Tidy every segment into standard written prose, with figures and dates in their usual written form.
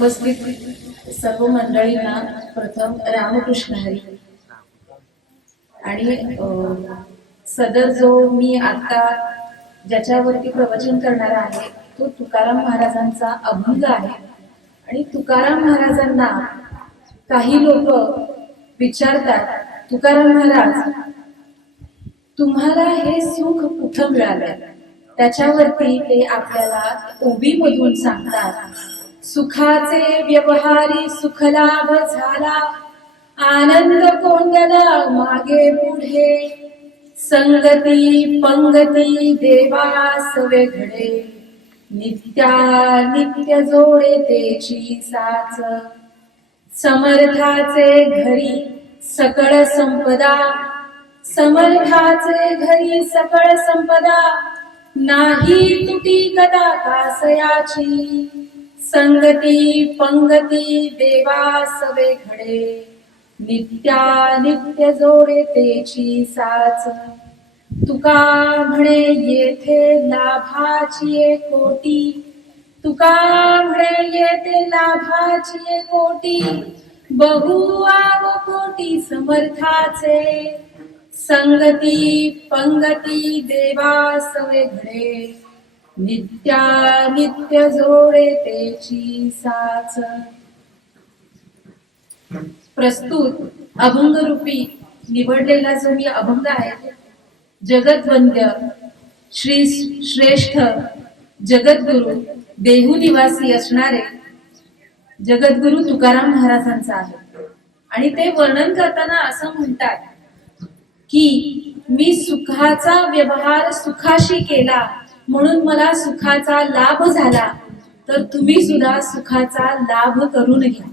उपस्थित सर्व मंडळींना प्रथम रामकृष्ण हरी. आणि सदर जो मी आता ज्याच्यावरती प्रवचन करणार आहे तो तुकाराम महाराजांचा अभंग आहे. आणि तुकाराम महाराजांना काही लोक विचारतात, तुकाराम महाराज तुम्हाला हे सुख कुठं मिळालं? त्याच्यावरती ते आपल्याला ओबी मधून सांगतात, सुखाचे व्यवहारी सुखलाभ झाला, आनंद कोंडला मागे पुढे, संगती पंगती देवास वेघडे, नित्या नित्य जोडे तेची साच, समर्थाचे घरी सकळ संपदा, समर्थाचे घरी सकळ संपदा, नाही तुटी कदा कासयाची, संगती पंगती देवास वेघडे, नित्या नित्य जोडे तेची साच, तुका म्हणे येथे लाभाची कोटी, तुका म्हणे येथे लाभाची कोटी, बहुआव कोटी समर्थाचे, संगती पंगती देवास वेघडे, नित्या नित्य जोडे तेची साच. प्रस्तुत अभंग रूपी निवडलेला जो मी अभंग आहे, जगद्वंद्य श्री श्रेष्ठ जगद्गुरु देहू निवासी असणारे जगद्गुरु तुकाराम महाराजांचा आहे. आणि ते वर्णन करताना असं म्हणतात की मी सुखाचा व्यवहार सुखाशी केला म्हणून मला सुखाचा लाभ झाला, तर तुम्ही सुद्धा सुखाचा लाभ करून घ्या.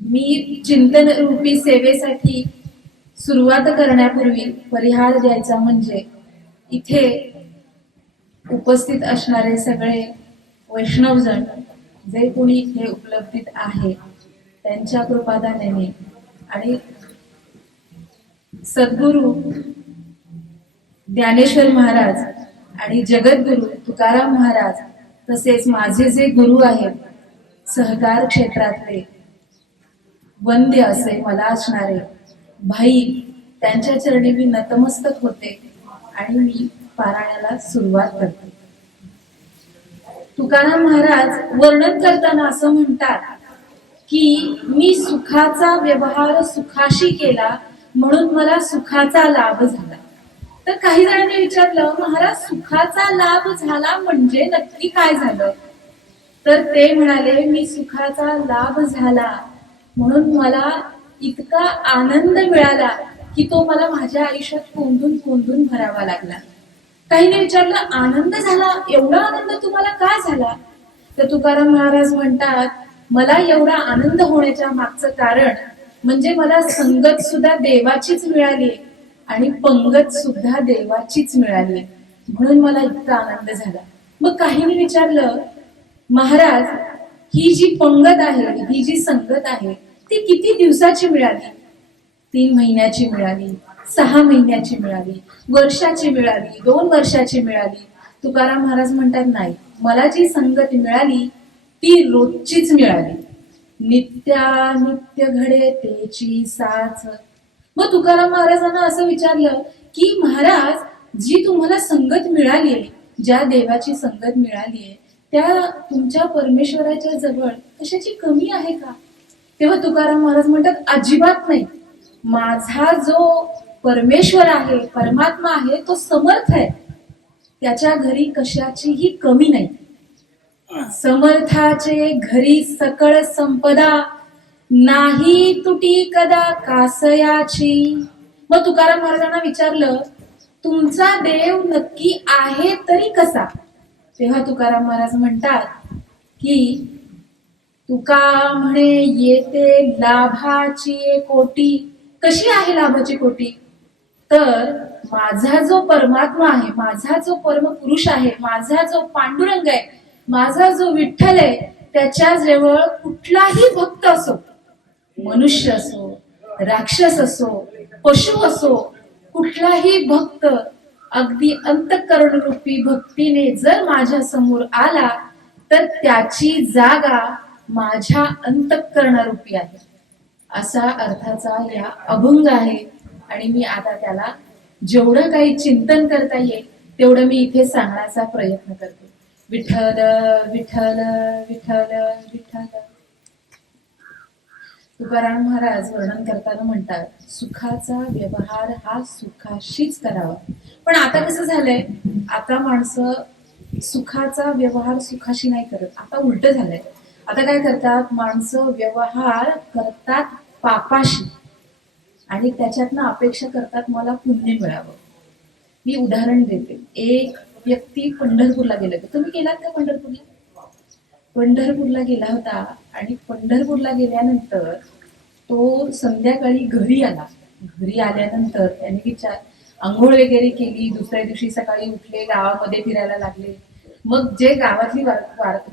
मी चिंतन रूपी सेवेसाठी सुरुवात करण्यापूर्वी परिहार द्यायचा म्हणजे इथे उपस्थित असणारे सगळे वैष्णवजन जे कोणी इथे उपलब्धित आहे त्यांच्या कृपादानाने आणि सद्गुरु ज्ञानेश्वर महाराज आणि जगद्गुरु तुकाराम महाराज तसेच माझे जे गुरु आहेत सहकार क्षेत्रातले वंद्य असे मला असणारे भाई, त्यांच्या चरणी मी नतमस्तक होते आणि मी पारायणाला सुरुवात करते. तुकाराम महाराज वर्णन करताना असं म्हणतात की मी सुखाचा व्यवहार सुखाशी केला म्हणून मला सुखाचा लाभ झाला. तर काही जणांनी विचारलं, महाराज सुखाचा लाभ झाला म्हणजे नक्की काय झालं? तर ते म्हणाले, मी सुखाचा लाभ झाला म्हणून मला इतका आनंद मिळाला की तो मला माझ्या आयुष्यात कोंडून कोंडून भरावा लागला. काहीने विचारलं, आनंद झाला, एवढा आनंद तुम्हाला का झाला? तर तुकाराम महाराज म्हणतात, मला एवढा आनंद होण्याच्या मागचं कारण म्हणजे मला संगत सुद्धा देवाचीच मिळाली आणि पंगत सुद्धा देवाचीच मिळाली म्हणून मला इतका आनंद झाला. मग काहीने विचारलं, महाराज ही जी पंगत आहे, ही जी संगत आहे ती किती दिवसाची मिळाली? 3 महिन्याची मिळाली, 6 महिन्याची मिळाली, वर्षाची मिळाली, 2 वर्षाची मिळाली? तुकाराम महाराज म्हणतात, नाही, मला जी संगत मिळाली ती रोजचीच मिळाली, नित्या नित्य घडे तेची साच. मग तुकाराम महाराजांना असं विचारलं की महाराज जी तुम्हाला संगत मिळाली, ज्या देवाची संगत मिळाली त्या तुमच्या परमेश्वराच्या जवळ कशाची कमी आहे का? तेव्हा तुकाराम महाराज म्हणतात, अजिबात नाही. माझा जो परमेश्वर आहे, परमात्मा आहे, तो समर्थ आहे, त्याच्या घरी कशाचीही कमी नाही. समर्थाचे घरी सकळ संपदा, नाही तुटी कदा कासयाची. मग तुकाराम महाराजांना विचारलं, तुमचा देव नक्की आहे तरी कसा? तेव्हा तुकाराम महाराज म्हणतात की तुका म्हणे येते लाभाची कोटी. कशी आहे लाभाची कोटी? तर माझा जो परमात्मा आहे, माझा जो परमपुरुष आहे, माझा जो पांडुरंग आहे, माझा जो विठ्ठल आहे, त्याच्या जवळ कुठलाही भक्त असो, मनुष्य असो, राक्षस असो, पशु असो, कुठलाही भक्त अगदी अंतःकरण रूपी भक्तीने जर माझ्या समोर आला तर त्याची जागा माझ्या अंतःकरणारूपी आहे, असा अर्थाचा या अभंग आहे. आणि मी आता त्याला जेवढं काही चिंतन करता येईल तेवढं मी इथे सांगण्याचा प्रयत्न करते. विठ्ठल विठ्ठल विठ्ठल विठ्ठल. तुकाराम महाराज वर्णन करताना म्हणतात, सुखाचा व्यवहार हा सुखाशीच करावा. पण आता कसं झालंय, आता माणसं सुखाचा व्यवहार सुखाशी नाही करत, आता उलट झालंय. आता काय करतात माणसं, व्यवहार करतात पापाशी आणि त्याच्यातनं अपेक्षा करतात मला पुण्य मिळावं. मी उदाहरण देते. एक व्यक्ती पंढरपूरला गेला होता. तुम्ही गेलात का पंढरपूरला? पंढरपूरला गेला होता आणि पंढरपूरला गेल्यानंतर तो संध्याकाळी घरी आला. घरी आल्यानंतर त्याने आंघोळ वगैरे केली. दुसऱ्या दिवशी सकाळी उठले, गावामध्ये फिरायला लागले. मग जे गावातली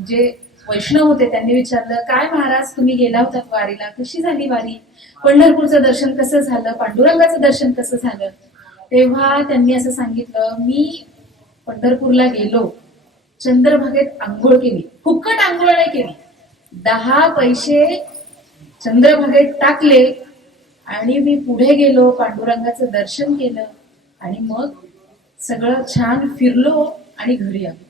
जे वैष्णव होते त्यांनी विचारलं, काय महाराज तुम्ही गेला होता वारीला, कशी झाली वारी, पंढरपूरचं दर्शन कसं झालं, पांडुरंगाचं दर्शन कसं झालं? तेव्हा त्यांनी असं सांगितलं, मी पंढरपूरला गेलो, चंद्रभागेत आंघोळ केली, फुकट आंघोळ नाही केली, 10 पैसे चंद्रभागेत टाकले आणि मी पुढे गेलो, पांडुरंगाचं दर्शन केलं आणि मग सगळं छान फिरलो आणि घरी आलो.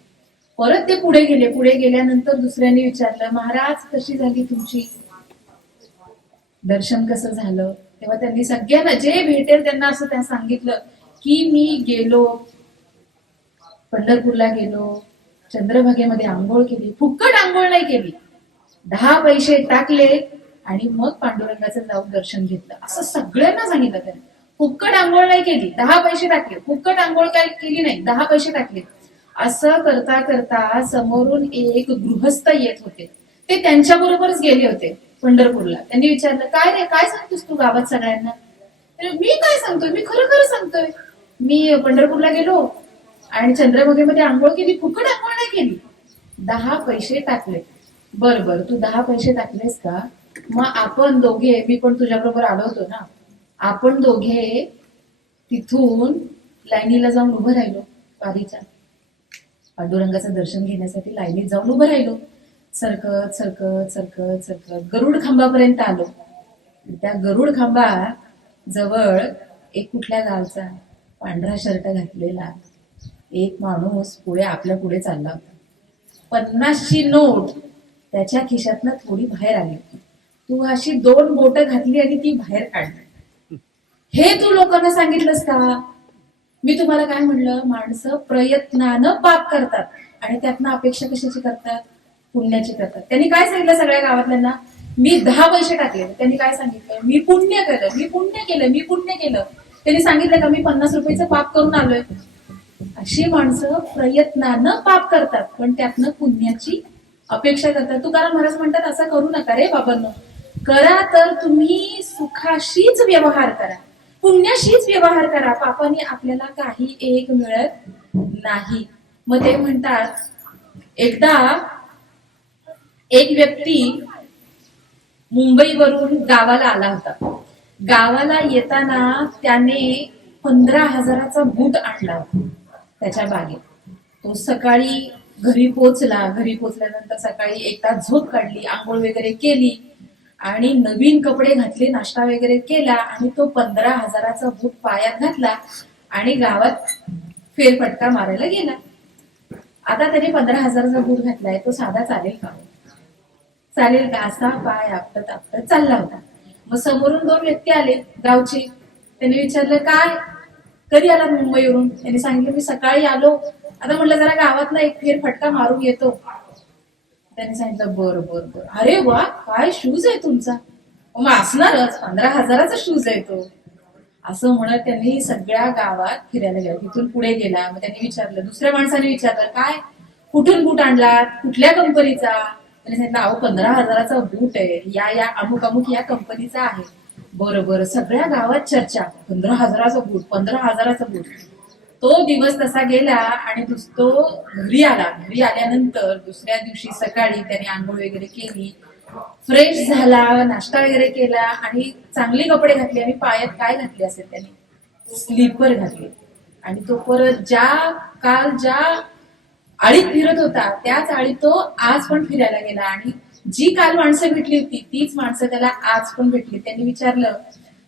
परत ते पुढे गेले. पुढे गेल्यानंतर दुसऱ्यांनी विचारलं, महाराज कशी झाली तुमची, दर्शन कसं झालं? तेव्हा त्यांनी सगळ्यांना जे भेटेल त्यांना असं त्या सांगितलं की मी गेलो, पंढरपूरला गेलो, चंद्रभागेमध्ये आंघोळ केली, फुकट आंघोळ नाही केली, 10 पैसे टाकले आणि मग पांडुरंगाचं जाऊन दर्शन घेतलं, असं सगळ्यांना सांगितलं त्यांनी. फुकट आंघोळ नाही केली, 10 पैसे टाकले, फुकट आंघोळ काय केली नाही, 10 पैसे टाकले. असं करता करता समोरून एक गृहस्थ येत होते. ते त्यांच्या बरोबरच गेले होते पंढरपूरला. त्यांनी विचारलं, काय रे, काय सांगतोस तू गावात सगळ्यांना? मी काय सांगतोय, मी खरं खरं सांगतोय, मी पंढरपूरला गेलो आणि चंद्रभागेमध्ये आंघोळ केली, फुकट आंघोळ नाही केली, 10 पैसे टाकले. बर, तू 10 पैसे टाकलेस का? मग आपण दोघे, मी पण तुझ्या बरोबर आलो होतो ना, आपण दोघे तिथून लाईनीला जाऊन उभं राहिलो, वारीच्या पांडुरंगाचं दर्शन घेण्यासाठी लाईनीत जाऊन उभं राहिलो. सरकत सरकत सरकत सरकत गरुड खांबापर्यंत आलो. त्या गरुड खांबा जवळ एक कुठल्या गावचा पांढरा शर्ट घातलेला एक माणूस पुढे आपल्या पुढे चालला होता. 50ची नोट त्याच्या खिशातनं थोडी बाहेर आली. तू अशी 2 बोटं घातली आणि ती बाहेर काढली. हे तू लोकांना सांगितलंस का? मी तुम्हाला काय म्हणलं, माणसं प्रयत्नानं पाप करतात आणि त्यातनं अपेक्षा कशाची करतात, पुण्याची करतात. त्यांनी काय सांगितलं सगळ्या गावातल्यांना, मी 10 पैसे टाकले. त्यांनी काय सांगितलं, मी पुण्य केलं, मी पुण्य केलं, मी पुण्य केलं. त्यांनी सांगितलं का मी 50 रुपयाचं पाप करून आलोय? अशी माणसं प्रयत्नानं पाप करतात पण त्यातनं पुण्याची अपेक्षा करतात. तुकाराम महाराज म्हणतात, असं करू नका रे बाबांनो. करा तर तुम्ही सुखाशीच व्यवहार करा, पुण्याशीच व्यवहार करा, पापाने आपल्याला काही एक मिळत नाही. मग ते म्हणतात, एकदा एक व्यक्ती मुंबईवरून गावाला आला होता. गावाला येताना त्याने 15,000चा बूट आणला होता त्याच्या बागेत. तो सकाळी घरी पोचला. घरी पोचल्यानंतर सकाळी 1 तास झोप काढली, आंघोळ वगैरे केली आणि नवीन कपडे घातले, नाश्ता वगैरे केला आणि तो 15,000चा बूट पायात घातला आणि गावात फेरफटका मारायला गेला. आता त्याने 15,000चा बूट घातलाय, तो साधा चालेल का? चालेल का? असा पाय आपटत आपटत चालला होता. मग समोरून 2 व्यक्ती आले गावचे. त्यांनी विचारलं, काय, कधी आला मुंबईवरून? त्यांनी सांगितलं, मी सकाळी आलो, आता म्हटलं जरा गावातला एक फेरफटका मारून येतो. त्यांनी सांगितलं, बर. अरे वा, काय शूज आहे तुमचा? मग असणारच, 15,000चा शूज आहे तो. असं म्हणत त्यांनी सगळ्या गावात फिरायला गेला. तिथून पुढे गेला. मग त्यांनी विचारलं, दुसऱ्या माणसाने विचारलं, काय, कुठून बूट आणलात, कुठल्या कंपनीचा? त्यांनी सांगितलं, अहो 15,000चा बूट आहे, या अमुक अमुक या कंपनीचा आहे. बरं, सगळ्या गावात चर्चा, 15,000चा बूट, 15,000चा बूट. तो दिवस तसा गेला आणि तो घरी आला. घरी आल्यानंतर दुसऱ्या दिवशी सकाळी त्याने आंघोळ वगैरे केली, फ्रेश झाला, नाश्ता वगैरे केला आणि चांगले कपडे घातले आणि पायात काय घातले असेल त्याने, स्लीपर घातले. आणि तो परत ज्या आळीत फिरत होता, त्याच आळीत तो आज पण फिरायला गेला. आणि जी काल माणसं भेटली होती तीच माणसं त्याला आज पण भेटली. त्यांनी विचारलं,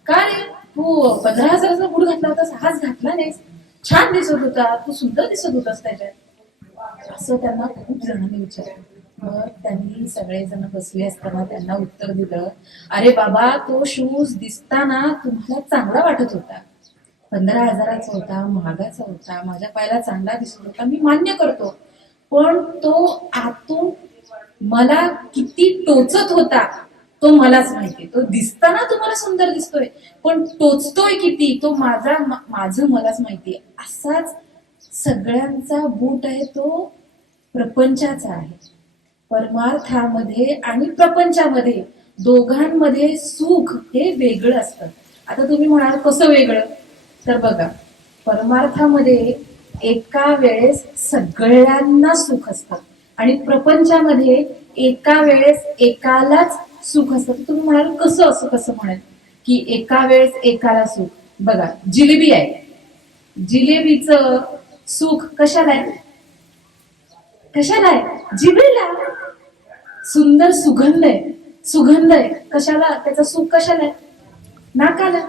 का रे तू 15,000चा बूट घातला होतास, आज घातला नाहीस, छान दिसत होता, तू सुंदर दिसत होतास त्याच्यात, असं त्यांना खूप जणांनी विचारलं. मग त्यांनी सगळेजण बसले असताना त्यांना उत्तर दिलं, अरे बाबा, तो शूज दिसताना तुम्हाला चांगला वाटत होता, 15,000चा होता, महागाचा होता, माझ्या पायाला चांगला दिसत होता, मी मान्य करतो. पण तो आतून मला किती टोचत होता तो मलाच माहिती. तो दिसताना तुम्हाला सुंदर दिसतोय, पण टोचतोय किती तो माझं मलाच माहिती. असाच सगळ्यांचा बूट आहे तो प्रपंचाचा आहे. परमार्थामध्ये आणि प्रपंचामध्ये दोघांमध्ये सुख हे वेगळं असतं. आता तुम्ही म्हणाल कसं वेगळं, तर बघा, परमार्थामध्ये एका वेळेस सगळ्यांना सुख असतं आणि प्रपंचामध्ये एका वेळेस एकालाच सुख असतं. तुम्ही म्हणाल कसं, असं कसं म्हणेल की एका वेळेस एकाला सुख. बघा, जिलेबी आहे, जिलेबीचं सुख कशाला आहे, कशाला आहे, जिभेला. सुंदर सुगंध आहे, सुगंध आहे कशाला, त्याचं सुख कशाला आहे, नाकाला.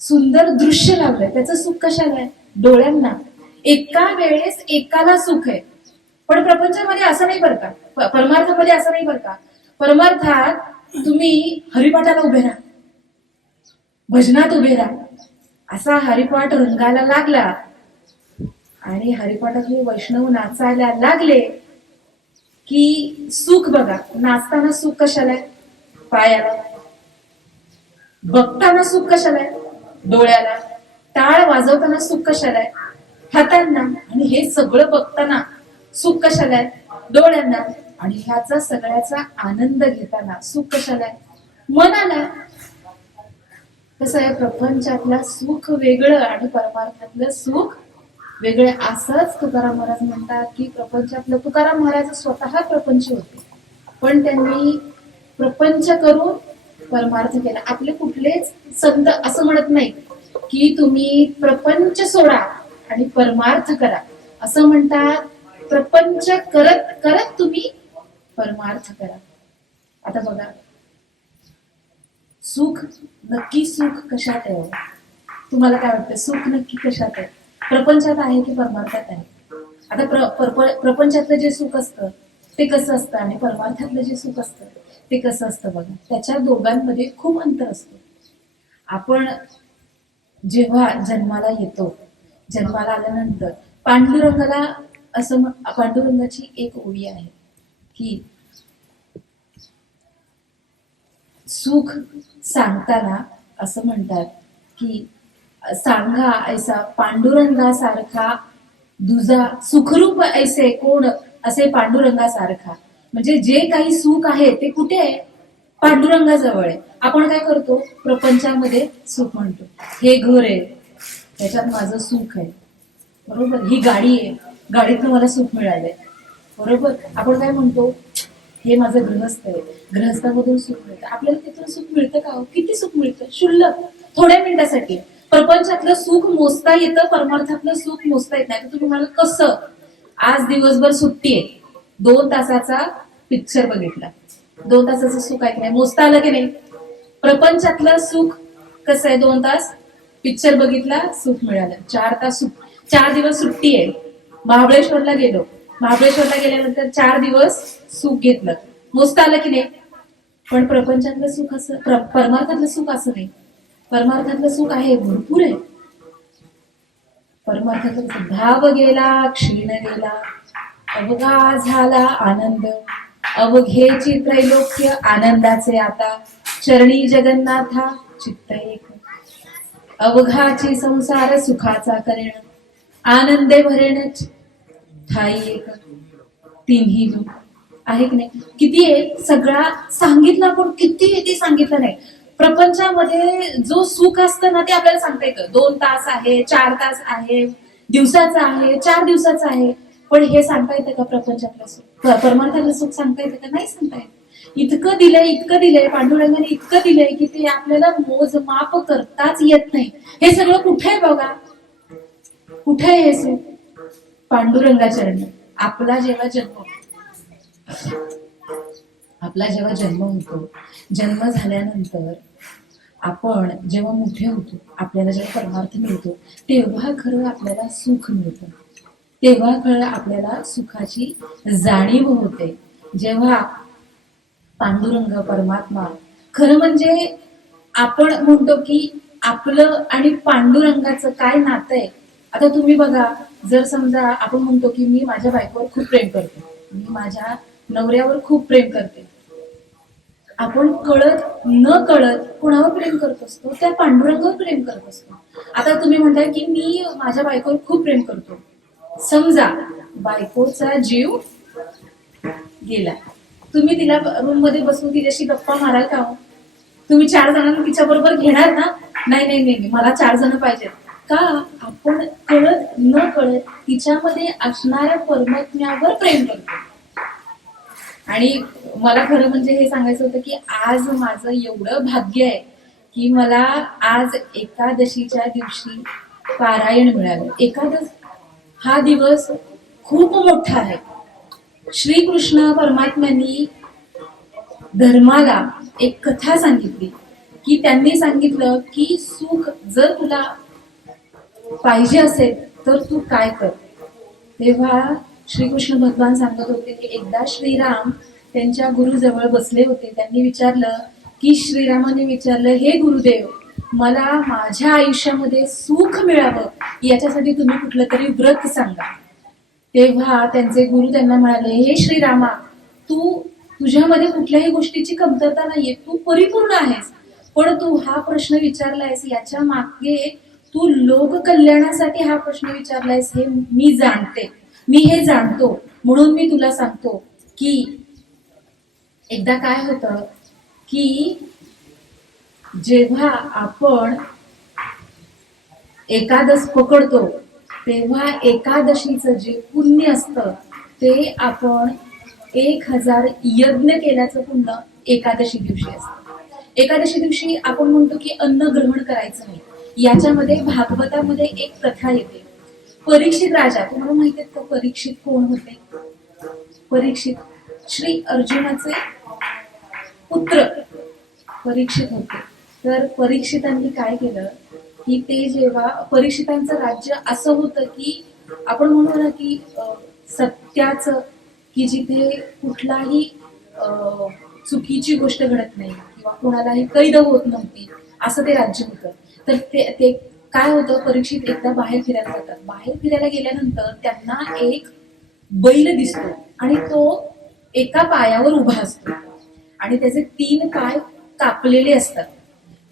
सुंदर दृश्य लावलंय, त्याचं सुख कशाला आहे, डोळ्यांना. एका वेळेस एकाला सुख आहे. पण प्रपंचामध्ये असं नाही बरं का, परमार्थामध्ये असं नाही बरं का. परमार्थात तुम्ही हरिपाठाला उभे राहा, भजनात उभे राहा, असा हरिपाठ रंगायला लागला आणि हरिपाठात वैष्णव नाचायला लागले की सुख बघा. नाचताना सुख कशाला आहे, पायाला. बघताना सुख कशाला आहे, डोळ्याला. टाळ वाजवताना सुख कशाला आहे, हातांना. आणि हे सगळं बघताना सुख कशाला आहे, डोळ्यांना. आणि ह्याचा सगळ्याचा आनंद घेताना सुख कशाला आहे, मनाला. कसं आहे, प्रपंचातलं सुख वेगळं आणि परमार्थातलं सुख वेगळे. असंच तुकाराम महाराज म्हणतात की प्रपंचातलं, तुकाराम महाराज स्वतः प्रपंच होते, पण त्यांनी प्रपंच करून परमार्थ केला. आपले कुठलेच संत असं म्हणत नाही की तुम्ही प्रपंच सोडा आणि परमार्थ करा, असं म्हणतात. प्रपंच करत करत तुम्ही परमार्थ करा. आता बघा, सुख नक्की, सुख कशात आहे, तुम्हाला काय वाटतं, सुख नक्की कशात आहे, प्रपंचात आहे की परमार्थात आहे. आता प्रपंचातलं जे सुख असतं ते कसं असतं आणि परमार्थातलं जे सुख असतं ते कसं असतं बघा. त्याच्या दोघांमध्ये खूप अंतर असतं. आपण जेव्हा जन्माला येतो, जन्माला आल्यानंतर पांडुरंगाला असं, पांडुरंगाची एक ओवी आहे की सुख सांगताना असं म्हणतात की सांगा ऐसा पांडुरंगासारखा दुजा, सुखरूप ऐसे कोण असे पांडुरंगासारखा. म्हणजे जे काही सुख आहे ते कुठे आहे, पांडुरंगाजवळ आहे. आपण काय करतो, प्रपंचामध्ये सुख म्हणतो, हे घर आहे त्याच्यात माझं सुख आहे, बरोबर, ही गाडी आहे गाडीतनं मला सुख मिळालंय, बरोबर. आपण काय म्हणतो, हे माझं गृहस्थ आहे, गृहस्थामधून सुख मिळतं. आपल्याला तिथून सुख मिळतं का, किती सुख मिळतं, क्षुल्लक, थोड्या मिनिटासाठी. प्रपंचातलं सुख मोजता येतं, परमार्थातलं सुख मोजता येत नाही. तर तुम्ही म्हणाल कसं, आज दिवसभर सुट्टी आहे, 2 तासाचा पिक्चर बघितला, 2 तासाचं सुख आहे की नाही, मोजता आलं की नाही. प्रपंचातलं सुख कसं आहे, 2 तास पिक्चर बघितला, सुख मिळालं. 4 दिवस सुट्टी आहे, महाबळेश्वरला गेलो, महाबळेश्वरला गेल्यानंतर 4 दिवस सुख घेतलं, मोजता आलं की नाही. पण प्रपंचातलं सुख असं, परमार्थातलं सुख असं नाही. परमार्थातलं सुख आहे, भरपूर आहे. परमार्थातलं भाव गेला, क्षीण गेला, अवघा झाला आनंद, अवघेची त्रैलोक्य आनंदाचे आता, चरणी जगन्नाथा चित्त एक, अवघाची संसार सुखाचा करेण, आनंदे भरेण ठाई एक, तिन्ही दुःख आहे की नाही. किती आहे, सगळा सांगितलं पण किती आहे ते सांगितलं नाही. प्रपंचामध्ये जो सुख असतं ना ते आपल्याला सांगता येतं, 2 तास आहे, 4 तास आहे, दिवसाचं आहे, 4 दिवसाचं आहे. पण हे सांगता येतं का प्रपंचातलं सुख, परमार्थातलं सुख सांगता येतं का, नाही सांगता येत. इतकं दिलंय पांडुरंगाने, इतकं दिलंय की ते आपल्याला मोजमाप करताच येत नाही. हे सगळं कुठे बघा, कुठे आहे हे सुख, पांडुरंगाचरणी आपला जेव्हा जन्म आपला जेव्हा जन्म होतो, जन्म झाल्यानंतर आपण जेव्हा मोठे होतो, आपल्याला जेव्हा परमार्थ मिळतो, तेव्हा खरं आपल्याला सुख मिळतं. तेव्हा खरं आपल्याला सुखाची जाणीव होते. जेव्हा पांडुरंग परमात्मा खरं म्हणजे आपण म्हणतो की आपलं आणि पांडुरंगाचं काय नातं आहे. आता तुम्ही बघा, जर समजा आपण म्हणतो की मी माझ्या बायकोवर खूप प्रेम करते, मी माझ्या नवऱ्यावर खूप प्रेम करते, आपण कळत न कळत कोणावर प्रेम करत असतो? त्या पांडुरंगावर प्रेम करत असतो. आता तुम्ही म्हणताय की मी माझ्या बायकोवर खूप प्रेम करतो, समजा बायकोचा जीव गेला, तुम्ही तिला रूम मध्ये बसून तिच्याशी गप्पा माराल का हो? तुम्ही 4 जणांना तिच्या बरोबर घेणार ना? नाही नाही नाही, मला 4 जण पाहिजेत. का? आपण कळत न कळत तिच्यामध्ये असणाऱ्या परमात्म्यावर प्रेम करतो. आणि मला खरं म्हणजे हे सांगायचं होतं की आज माझं एवढं भाग्य आहे की मला आज एकादशीच्या दिवशी पारायण मिळालं. एकादश हा दिवस खूप मोठा आहे. श्रीकृष्ण परमात्म्यांनी धर्माला एक कथा सांगितली की त्यांनी सांगितलं की सुख जर तुला पाहिजे असेल तर तू काय कर. तेव्हा श्रीकृष्ण भगवान सांगत होते की एकदा श्रीराम त्यांच्या गुरुजवळ बसले होते. त्यांनी विचारलं की श्रीरामाने विचारलं, हे गुरुदेव, मला माझ्या आयुष्यामध्ये सुख मिळावं याच्यासाठी तुम्ही कुठलं तरी व्रत सांगा. तेव्हा त्यांचे गुरु त्यांना म्हणाले, हे श्रीरामा, तुझ्यामध्ये कुठल्याही गोष्टीची कमतरता नाहीये, तू परिपूर्ण आहेस. पण तू हा प्रश्न विचारलायस याच्या मागे तू लोक कल्याणासाठी हा प्रश्न विचारलायस हे मी जाणते, मी हे जाणतो. म्हणून मी तुला सांगतो की एकदा काय होतं की जेव्हा आपण एकादश पकडतो तेव्हा एकादशीचं जे पुण्य असतं ते आपण 1000 यज्ञ केल्याचं पुण्य एकादशी दिवशी असतं. एकादशी दिवशी आपण म्हणतो की अन्न ग्रहण करायचं नाही. याच्यामध्ये भागवतामध्ये एक कथा येते. परीक्षित राजा, तुम्हाला माहिती आहे का परीक्षित कोण होते? परीक्षित श्री अर्जुनाचे पुत्र परीक्षित होते. तर परीक्षितांनी काय केलं की ते जेव्हा परीक्षितांचं राज्य असं होतं की आपण म्हणू ना की सत्याचं, की जिथे कुठलाही चुकीची गोष्ट घडत नाही किंवा कोणालाही कैद होत नव्हती, असं ते राज्य होतं. तर ते काय होतं, परीक्षित एकदा बाहेर फिरायला जातात. बाहेर फिरायला गेल्यानंतर त्यांना एक बैल दिसतो आणि तो एका पायावर उभा असतो आणि त्याचे 3 पाय कापलेले असतात.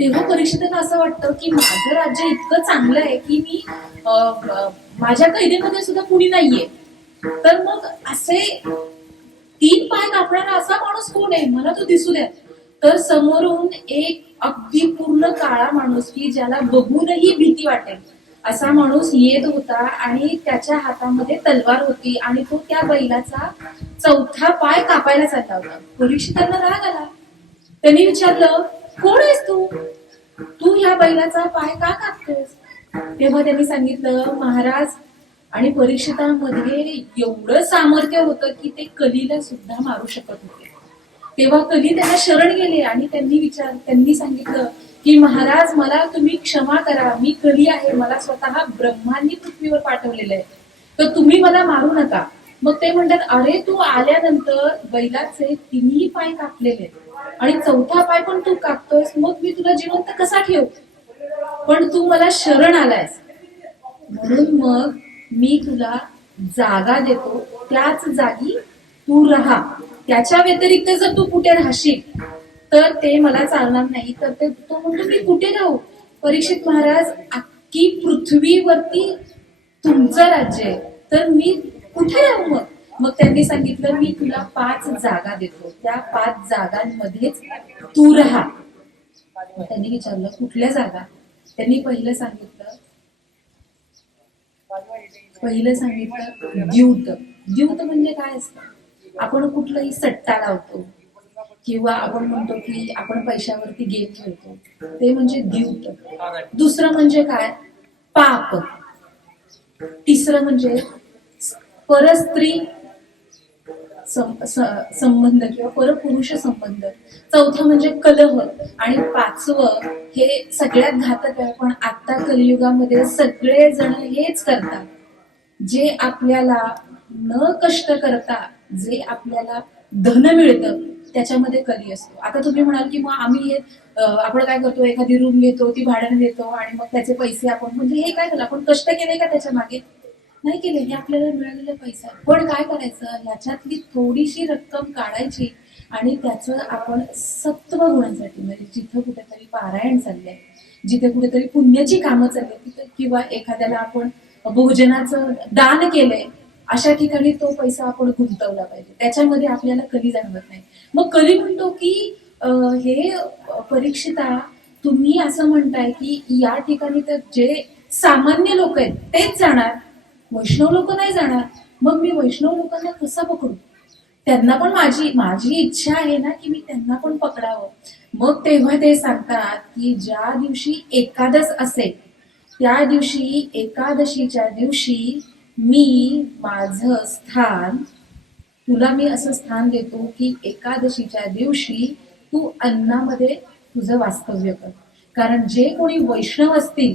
तेव्हा परीक्षितांना असं वाटतं की माझं राज्य इतकं चांगलं आहे की मी माझ्या कैदेमध्ये सुद्धा कुणी नाहीये, तर मग असे 3 पाय कापणारा असा माणूस कोण आहे, मला तो दिसू द्या. तर समोरून एक अगदी पूर्ण काळा माणूस की ज्याला बघूनही भीती वाटेल असा माणूस येत होता आणि त्याच्या हातामध्ये तलवार होती आणि तो त्या बैलाचा 4था पाय कापायला चालला होता. परीक्षितांना राग आला. त्यांनी विचारलं, कोण आहेस तू? तू ह्या बैलाचा पाय का कापतोस? तेव्हा त्यांनी सांगितलं, महाराज, आणि परीक्षितांमध्ये एवढं सामर्थ्य होतं की ते कलीला सुद्धा मारू शकत होते. तेव्हा कली त्यांना शरण गेले आणि त्यांनी सांगितलं की महाराज, मला तुम्ही क्षमा करा, मी कली आहे, मला स्वतः ब्रह्मांनी पृथ्वीवर पाठवलेलं आहे, तर तुम्ही मला मारू नका. मग ते म्हणतात, अरे तू आल्यानंतर बैलाचे 3ही पाय कापलेले आणि 4था पाय पण तू कापतोयस, मग मी तुला जिवंत कसा ठेवू? पण तू मला शरण आलायस म्हणून मग मी तुला जागा देतो, त्याच जागी तू राहा. त्याच्या व्यतिरिक्त जर तू कुठे राहशील तर ते मला चालणार नाही. तर तो म्हणतो, मी कुठे राहू? परीक्षित महाराज, अख्खी पृथ्वीवरती तुमचं राज्य आहे, तर मी कुठे राहू? मग त्यांनी सांगितलं, मी तुला 5 जागा देतो, त्या 5 जागांमध्येच तू राहा. त्यांनी विचारलं, कुठल्या जागा? त्यांनी पहिलं सांगितलं द्यूत. द्यूत म्हणजे काय असतं? आपण कुठलाही सट्टा लावतो किंवा आपण म्हणतो की आपण पैशावरती गेम खेळतो, ते म्हणजे द्यूत. दुसरं म्हणजे काय? पाप. तिसरं म्हणजे परस्त्री संबंध किंवा परपुरुष संबंध, चौथं म्हणजे कलह, आणि पाचवं हे सगळ्यात घातक आहे पण आता कलियुगामध्ये सगळेजण हेच करतात, जे आपल्याला न कष्ट करता जे आपल्याला धन मिळतं त्याच्यामध्ये कली असतो. आता तुम्ही म्हणाल की मग आम्ही हे आपण काय करतो, एखादी रूम घेतो, ती भाड्याने देतो आणि मग त्याचे पैसे आपण, म्हणजे हे काय झालं, आपण कष्ट केले का त्याच्या मागे? नाही केले, हे आपल्याला मिळालेले पैसा. पण काय करायचं, ह्याच्यातली थोडीशी रक्कम काढायची आणि त्याचं आपण सत्व गुणांसाठी, म्हणजे जिथं कुठेतरी पारायण चाललंय, जिथे कुठेतरी पुण्याची कामं चालली तिथं, किंवा एखाद्याला आपण भोजनाचं दान केलंय, अशा ठिकाणी तो पैसा आपण गुंतवला पाहिजे, त्याच्यामध्ये आपल्याला कधी जाणवत नाही. मग कधी म्हणतो की हे परीक्षिता, तुम्ही असं म्हणताय की या ठिकाणी तर जे सामान्य लोक आहेत तेच जाणार, वैष्णव लोक नाही जाणार. मग मी वैष्णव लोकांना कसं पकडू? त्यांना पण माझी माझी इच्छा आहे ना की मी त्यांना पण पकडावं. मग तेव्हा ते सांगतात की ज्या दिवशी एकादश असेल त्या दिवशी, एकादशीच्या दिवशी मी माझं स्थान, तुला मी असं स्थान देतो की एकादशीच्या दिवशी तू अन्नामध्ये तुझं वास्तव्य कर. कारण जे कोणी वैष्णव असतील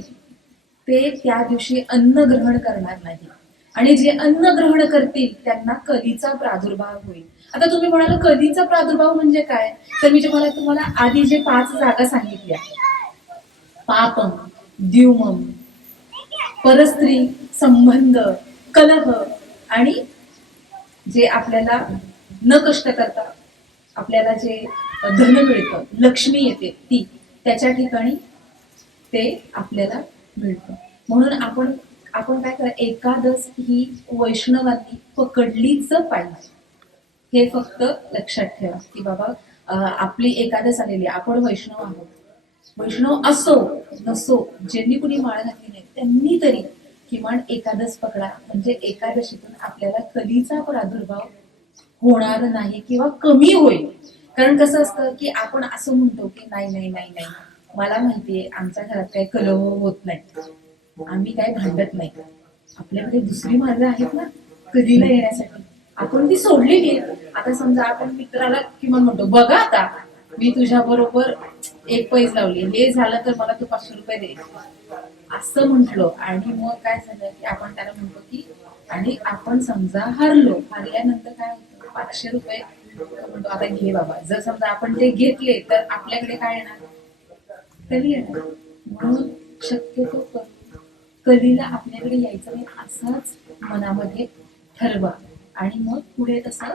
ते त्या दिवशी अन्न ग्रहण करणार नाही, आणि जे अन्न ग्रहण करतील त्यांना कलीचा प्रादुर्भाव होईल. आता तुम्ही म्हणाल कलीचा प्रादुर्भाव म्हणजे काय, तर मी तुम्हाला आधी जे 5 जागा सांगितल्या, पापम, द्युमम, परस्त्री संबंध, कलह, आणि जे आपल्याला न कष्ट करता आपल्याला जे धन मिळतं, लक्ष्मी येते ती, त्याच्या ठिकाणी ते आपल्याला मिळतं. म्हणून आपण आपण काय करा, एकादश ही वैष्णवांनी पकडलीच पाहिजे. हे फक्त लक्षात ठेवा की बाबा आपली एकादश आलेली, आपण वैष्णव आहोत. वैष्णव असो नसो, ज्यांनी कुणी माळ घातली नाही त्यांनी तरी किमान एकादश पकडा, म्हणजे एकादशीतून आपल्याला कलीचा प्रादुर्भाव होणार नाही किंवा कमी होईल. कारण कसं असतं की आपण असं म्हणतो की नाही नाही नाही नाही, मला माहितीये आमच्या घरात काही कलह होत नाही, आम्ही काय भांडत नाही, आपल्याकडे दुसरी मार्ग आहेत ना कधीला येण्यासाठी, आपण ती सोडलेली आहे. आता समजा आपण मित्राला किंवा म्हणतो, बघा आता मी तुझ्या बरोबर एक पैस लावली, हे झालं तर मला तू 500 रुपये दे, असं म्हटलो, आणि मग काय झालं की आपण त्याला म्हणतो की, आणि आपण समजा हरल्यानंतर काय होतं, 500 रुपये म्हणतो आता घे बाबा. जर समजा आपण ते घेतले तर आपल्याकडे काय येणार, कली येणार. म्हणून शक्यतो कलीला आपल्याकडे यायचं नाही असाच मनामध्ये ठरवा, आणि मग पुढे तसं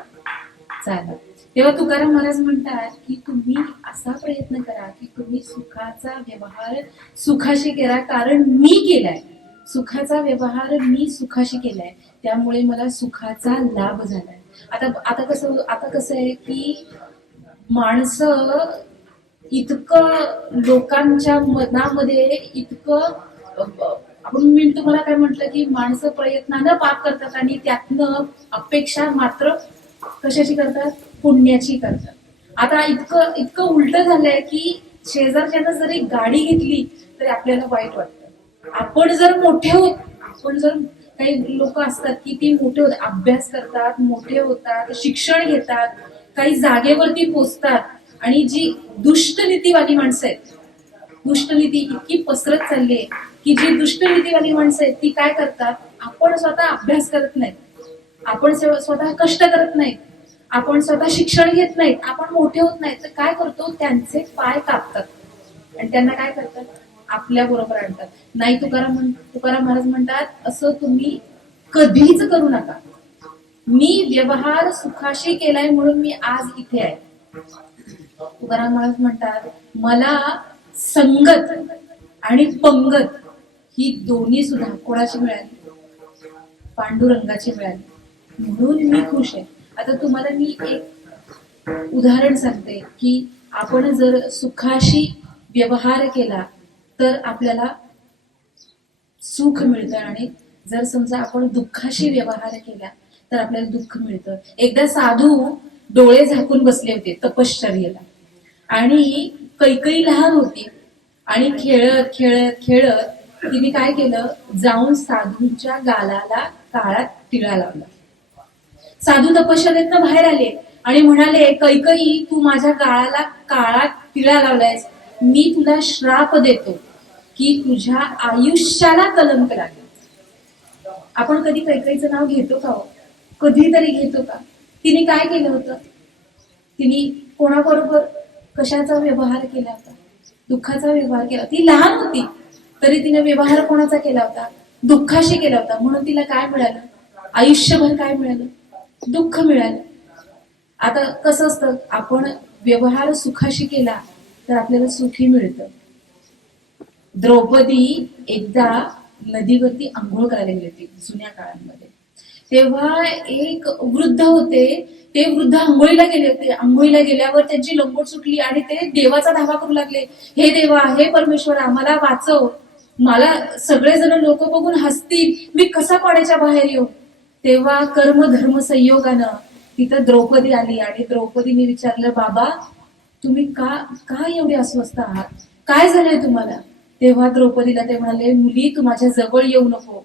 चाला. तेव्हा तुकाराम महाराज म्हणतात की तुम्ही असा प्रयत्न करा की तुम्ही सुखाचा व्यवहार सुखाशी करा, कारण मी केलाय, सुखाचा व्यवहार मी सुखाशी केलाय, त्यामुळे मला सुखाचा लाभ झालाय. आता कसं आहे की माणसं इतकं लोकांच्या मनामध्ये इतकं, मी तुम्हाला काय म्हटलं की माणसं प्रयत्नानं पाप करतात आणि त्यातनं अपेक्षा मात्र कशाची करतात, पुण्याची करतात. आता इतकं इतकं उलट झालंय की शेजारच्यानं जरी गाडी घेतली तरी आपल्याला वाईट वाटतं. आपण जर मोठे होत, आपण जर, काही लोक असतात की ती मोठे होत, अभ्यास करतात, मोठे होतात, शिक्षण घेतात, काही जागेवरती पोचतात, आणि जी दुष्ट नीतीवाली माणसं आहेत, दुष्टनीती इतकी पसरत चालली आहे की जी दुष्टनीतीवाली माणसं आहेत ती काय करतात, आपण स्वतः अभ्यास करत नाहीत, आपण स्वतः कष्ट करत नाहीत, आपण स्वतः शिक्षण घेत नाहीत, आपण मोठे होत नाहीत, तर काय करतो, त्यांचे पाय कापतात आणि त्यांना काय करतात, आपल्या बरोबर आणतात. नाही, तुकाराम महाराज म्हणतात असं तुम्ही कधीच करू नका. मी व्यवहार सुखाशी केलाय म्हणून मी आज इथे आहे. तुकाराम महाराज म्हणतात मला संगत आणि पंगत ही दोन्ही सुद्धा कोणाची मिळाली, पांडुरंगाची मिळाली, म्हणून मी खुश आहे. आता तुम्हाला मी एक उदाहरण सांगते की आपण जर सुखाशी व्यवहार केला तर आपल्याला सुख मिळतं, आणि जर समजा आपण दुःखाशी व्यवहार केला तर आपल्याला दुःख मिळतं. एकदा साधू डोळे झाकून बसले होते तपश्चर्येला, आणि कैकई लहान होती, आणि खेळत खेळत खेळत तिने काय केलं, जाऊन साधूंच्या गालाला काळा टिळा लावला. साधू तपश्चर्येतनं बाहेर आले आणि म्हणाले, कैकई तू माझ्या गाळाला काळा टिळा लावलायस, मी तुला श्राप देतो की तुझ्या आयुष्याला कलंक लागेल. आपण कधी कैकईचं नाव घेतो का हो? कधीतरी घेतो का? तिने काय केलं होतं? तिने कोणाबरोबर कशाचा व्यवहार केला होता? दुःखाचा व्यवहार केला. ती लहान होती तरी तिने व्यवहार कोणाचा केला होता? दुःखाशी केला होता. म्हणून तिला काय मिळालं? आयुष्यभर काय मिळालं? दुःख मिळालं. आता कसं असतं, आपण व्यवहार सुखाशी केला तर आपल्याला सुखी मिळतं. द्रौपदी एकदा नदीवरती आंघोळ करायला गेली होती जुन्या काळामध्ये. तेव्हा एक वृद्ध होते, ते वृद्ध आंघोळीला गेले होते. आंघोळीला गेल्यावर त्यांची लंगोट सुटली आणि ते देवाचा धावा करू लागले, हे देवा, हे परमेश्वरा, मला वाचव, मला सगळेजण लोक बघून हसतील, मी कसा पाण्याच्या बाहेर येऊ. तेव्हा कर्म धर्म संयोगानं तिथं द्रौपदी आली आणि द्रौपदीने विचारलं, बाबा तुम्ही का का एवढे अस्वस्थ आहात, काय झालंय तुम्हाला? तेव्हा द्रौपदीला ते म्हणाले, मुली तू माझ्या जवळ येऊ नको,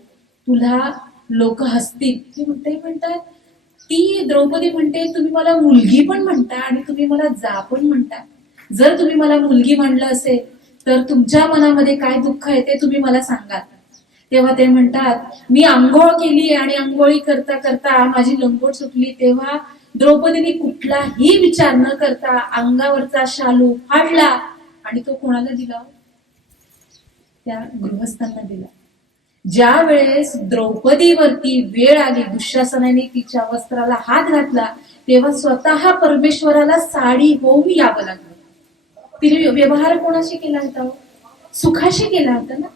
तुला लोक हसतील. ते म्हणतात, ती द्रौपदी म्हणते, तुम्ही मला मुलगी पण म्हणता आणि तुम्ही मला जा पण म्हणता. जर तुम्ही मला मुलगी म्हणलं असेल तर तुमच्या मनामध्ये काय दुःख आहे ते तुम्ही मला सांगा. तेव्हा ते म्हणतात, मी आंघोळ केली आणि आंघोळी करता करता माझी लंगोट सुटली. तेव्हा द्रौपदीने कुठलाही विचार न करता अंगावरचा शालू फाडला आणि तो कोणाला दिला? त्या गृहस्थांना दिला. ज्या वेळेस द्रौपदीवरती वेळ आली, दुःशासनाने तिच्या वस्त्राला हात घातला, तेव्हा स्वतः परमेश्वराला साडी होऊन यावं लागलं. तिने व्यवहार कोणाशी केला होता? सुखाशी केला होता ना.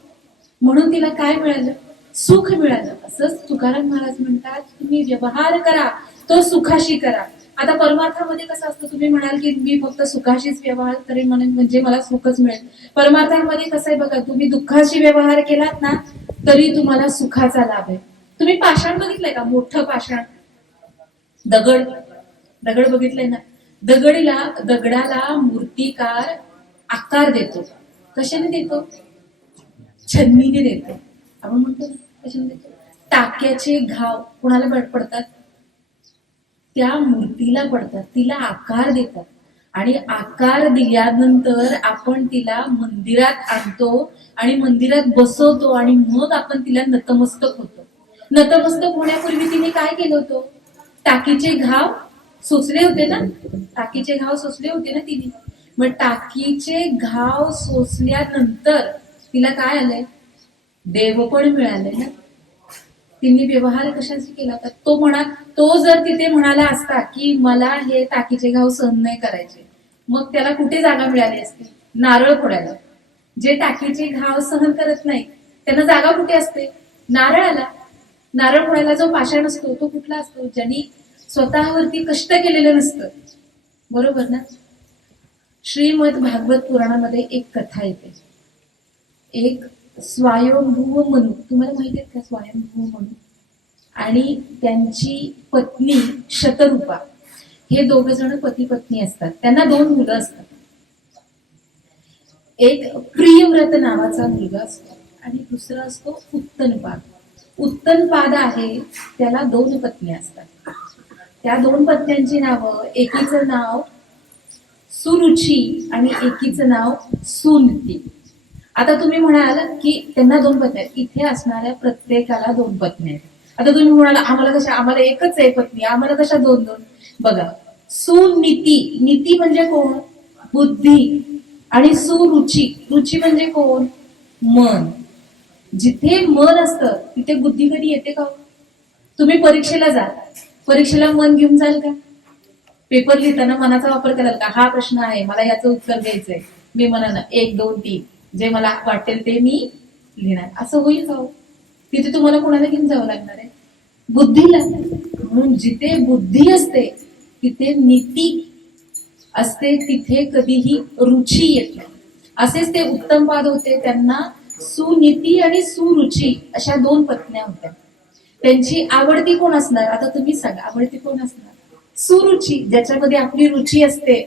म्हणून तिला काय मिळालं? सुख मिळालं. असंच तुकाराम महाराज म्हणतात, तुम्ही व्यवहार करा तो सुखाशी करा. आता परमार्थामध्ये कसं असतं, तुम्ही म्हणाल की मी फक्त सुखाशीच व्यवहार करेन म्हणजे मला सुखच मिळेल. परमार्थामध्ये कसं आहे बघा, तुम्ही दुःखाशी व्यवहार केलात ना तरी तुम्हाला सुखाचा लाभ आहे. तुम्ही पाषाण बघितलंय का? मोठं पाषाण, दगड दगड बघितलंय ना? दगडाला मूर्तिकार आकार देतो. कशाने देतो? छन्नीने देतो. आपण म्हणतो ना, कशाने देतो? टाक्याचे घाव कोणाला पडतात? त्या मूर्तीला पडतात, तिला आकार देतात. आणि आकार दिल्यानंतर आपण तिला मंदिरात आणतो आणि मंदिरात बसवतो आणि मग आपण तिला नतमस्तक होतो. नतमस्तक होण्यापूर्वी तिने काय केलं होतं? टाकीचे घाव सोसले होते ना, टाकीचे घाव सोसले होते ना तिने. मग टाकीचे घाव सोसल्यानंतर तिला काय आलंय? देवपण मिळालंय ना. तिने व्यवहार कशाशी केला होता? तो जर तिथे म्हणाला असता की मला हे टाकीचे घाव सहन नाही करायचे, मग त्याला कुठे जागा मिळाली असती? नारळ फोडायला. जे टाकीचे घाव सहन करत नाही त्यांना जागा कुठे असते? नारळाला. नारळ फोडायला जो पाषाण असतो तो कुठला असतो? ज्यांनी स्वतःवरती कष्ट केलेलं नसतं. बरोबर ना? श्रीमद भागवत पुराणामध्ये एक कथा येते. एक स्वयंभू मनू, तुम्हाला माहिती आहे का स्वयंभू मनू आणि त्यांची पत्नी शतरूपा, हे दोघ जण पती पत्नी असतात. त्यांना 2 मुलं असतात. एक प्रियव्रत नावाचा मुलगा असतो आणि दुसरा असतो उत्तनपाद. उत्तनपाद आहे, त्याला 2 पत्नी असतात. त्या 2 पत्न्यांची नावं, एकीचं नाव सुरुची आणि एकीचं नाव सुनीती. आता तुम्ही म्हणाल की त्यांना 2 पत्नी आहेत. इथे असणाऱ्या प्रत्येकाला 2 पत्नी आहेत. आता तुम्ही म्हणाल आम्हाला एकच आहे पत्नी, आम्हाला कशा 2-2? बघा, सुनीती, नीती म्हणजे कोण? बुद्धी. आणि सुरुची, रुची म्हणजे कोण? मन. जिथे मन असतं तिथे बुद्धी कधी येते का? तुम्ही परीक्षेला जा, परीक्षेला मन घेऊन जाल का? पेपर लिहिताना मनाचा वापर कराल का? हा प्रश्न आहे, मला याचं उत्तर द्यायचंय, मी मनानं 1, 2, 3 जे मला वाटेल ते मी लिहिणार, असं होईल का? तिथे तुम्हाला कोणाला घेऊन जावं लागणार आहे? बुद्धीला. म्हणून जिथे बुद्धी असते तिथे नीती असते, तिथे कधीही रुची येत नाही. असेच ते उत्तमपाद होते, त्यांना सुनीती आणि सुरुची अशा 2 पत्न्या होत्या. त्यांची आवडती कोण असणार? आता तुम्ही सांगा, आवडती कोण असणार? सुरुची, ज्याच्यामध्ये आपली रुची असते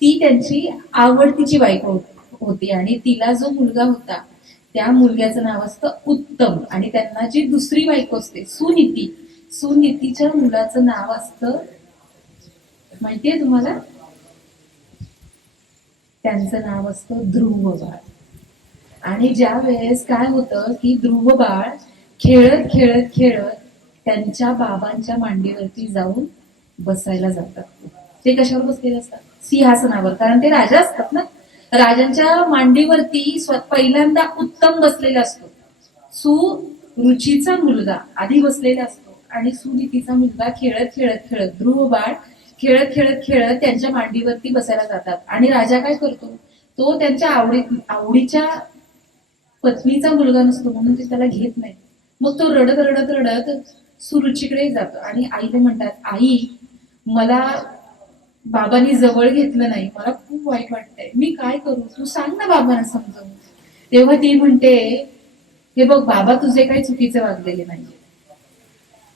ती त्यांची आवडतीची बायको होती. आणि तिला जो मुलगा होता त्या मुलग्याचं नाव असतं उत्तम. आणि त्यांना जी दुसरी बायको असते सुनीती, सुनीतीच्या मुलाचं नाव असतं माहितीये तुम्हाला? त्यांचं नाव असतं ध्रुव बाळ. आणि ज्या वेळेस काय होतं की ध्रुव बाळ खेळत खेळत खेळत त्यांच्या बाबांच्या मांडीवरती जाऊन बसायला जातात. ते कशावर बसलेले असतात? सिंहासनावर, कारण ते राजा असतात ना. राजांच्या मांडीवरती पहिल्यांदा उत्तम बसलेला असतो. सुरुचीचा मुलगा आधी बसलेला असतो आणि सुनीतीचा मुलगा खेळत खेळत खेळत, ध्रुव बाळ खेळत खेळत खेळत त्यांच्या मांडीवरती बसायला जातात. आणि राजा काय करतो? तो त्यांच्या आवडीच्या पत्नीचा मुलगा नसतो म्हणून ते त्याला घेत नाही. मग तो रडत रडत रडत सुरुचीकडे जातो आणि आईला म्हणतात, आई मला बाबांनी जवळ घेतलं नाही, मला खूप वाईट वाटतंय, मी काय करू, तू सांग ना बाबांना समजावून. तेव्हा ती म्हणते, हे बघ बाबा तुझे काही चुकीचे वागलेले नाहीये,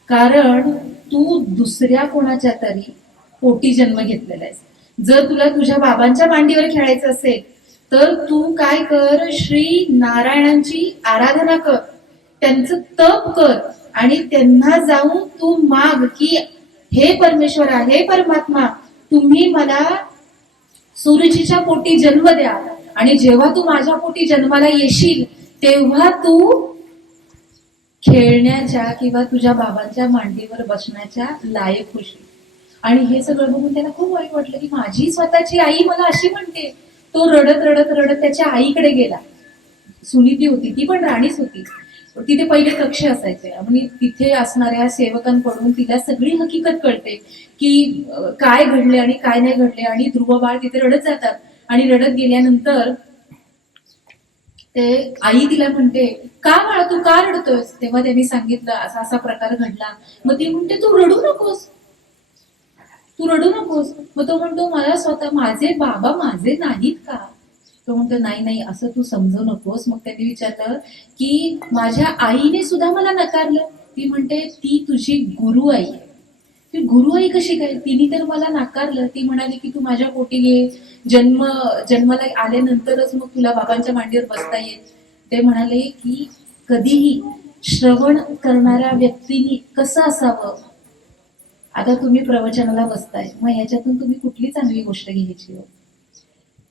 कारण तू दुसऱ्या कोणाच्या तरी पोटी जन्म घेतलेला आहेस. जर तुला तुझ्या बाबांच्या मांडीवर खेळायचं असेल तर तू काय कर, श्री नारायणांची आराधना कर, त्यांचं तप कर आणि त्यांना जाऊन तू माग की हे परमेश्वरा, हे परमात्मा, तुम्ही मला सुरुचीच्या पोटी जन्म द्या आणि जेव्हा तू माझ्या पोटी जन्माला येशील तेव्हा तू खेळण्याच्या किंवा तुझ्या बाबांच्या मांडीवर बसण्याच्या लायक होशील. आणि हे सगळं बघून त्याला खूप वाईट वाटलं की माझी स्वतःची आई मला अशी म्हणते. तो रडत रडत रडत त्याच्या आईकडे गेला. सुनीती होती, ती पण राणीच होती. तिथे पहिले कक्ष असायचे आणि तिथे असणाऱ्या सेवकांकडून तिला सगळी हकीकत कळते की काय घडले आणि काय नाही घडले. आणि ध्रुव बाळ तिथे रडत जातात आणि रडत गेल्यानंतर ते आई तिला म्हणते, का बाळा तू का रडतोयस? तेव्हा त्यांनी सांगितलं असा असा प्रकार घडला. मग ती म्हणते, तू रडू नकोस, तू रडू नकोस. मग तो म्हणतो, मला स्वतः माझे बाबा माझे नाहीत का? तो म्हणतो, नाही नाही असं तू समजू नकोस. मग त्यांनी विचारलं की माझ्या आईने सुद्धा मला नकारलं. ती म्हणते, ती तुझी गुरु आई आहे. ती गुरु आई कशी काय? तिने तर मला नाकारलं. ती म्हणाली की तू माझ्या पोटी घे, जन्माला आल्यानंतरच मग तुला बाबांच्या मांडीवर बसता येईल. ते म्हणाले की कधीही श्रवण करणाऱ्या व्यक्तीने कसं असावं. आता तुम्ही प्रवचनाला बसताय, मग ह्याच्यातून तुम्ही कुठली चांगली गोष्ट घ्यायची हो?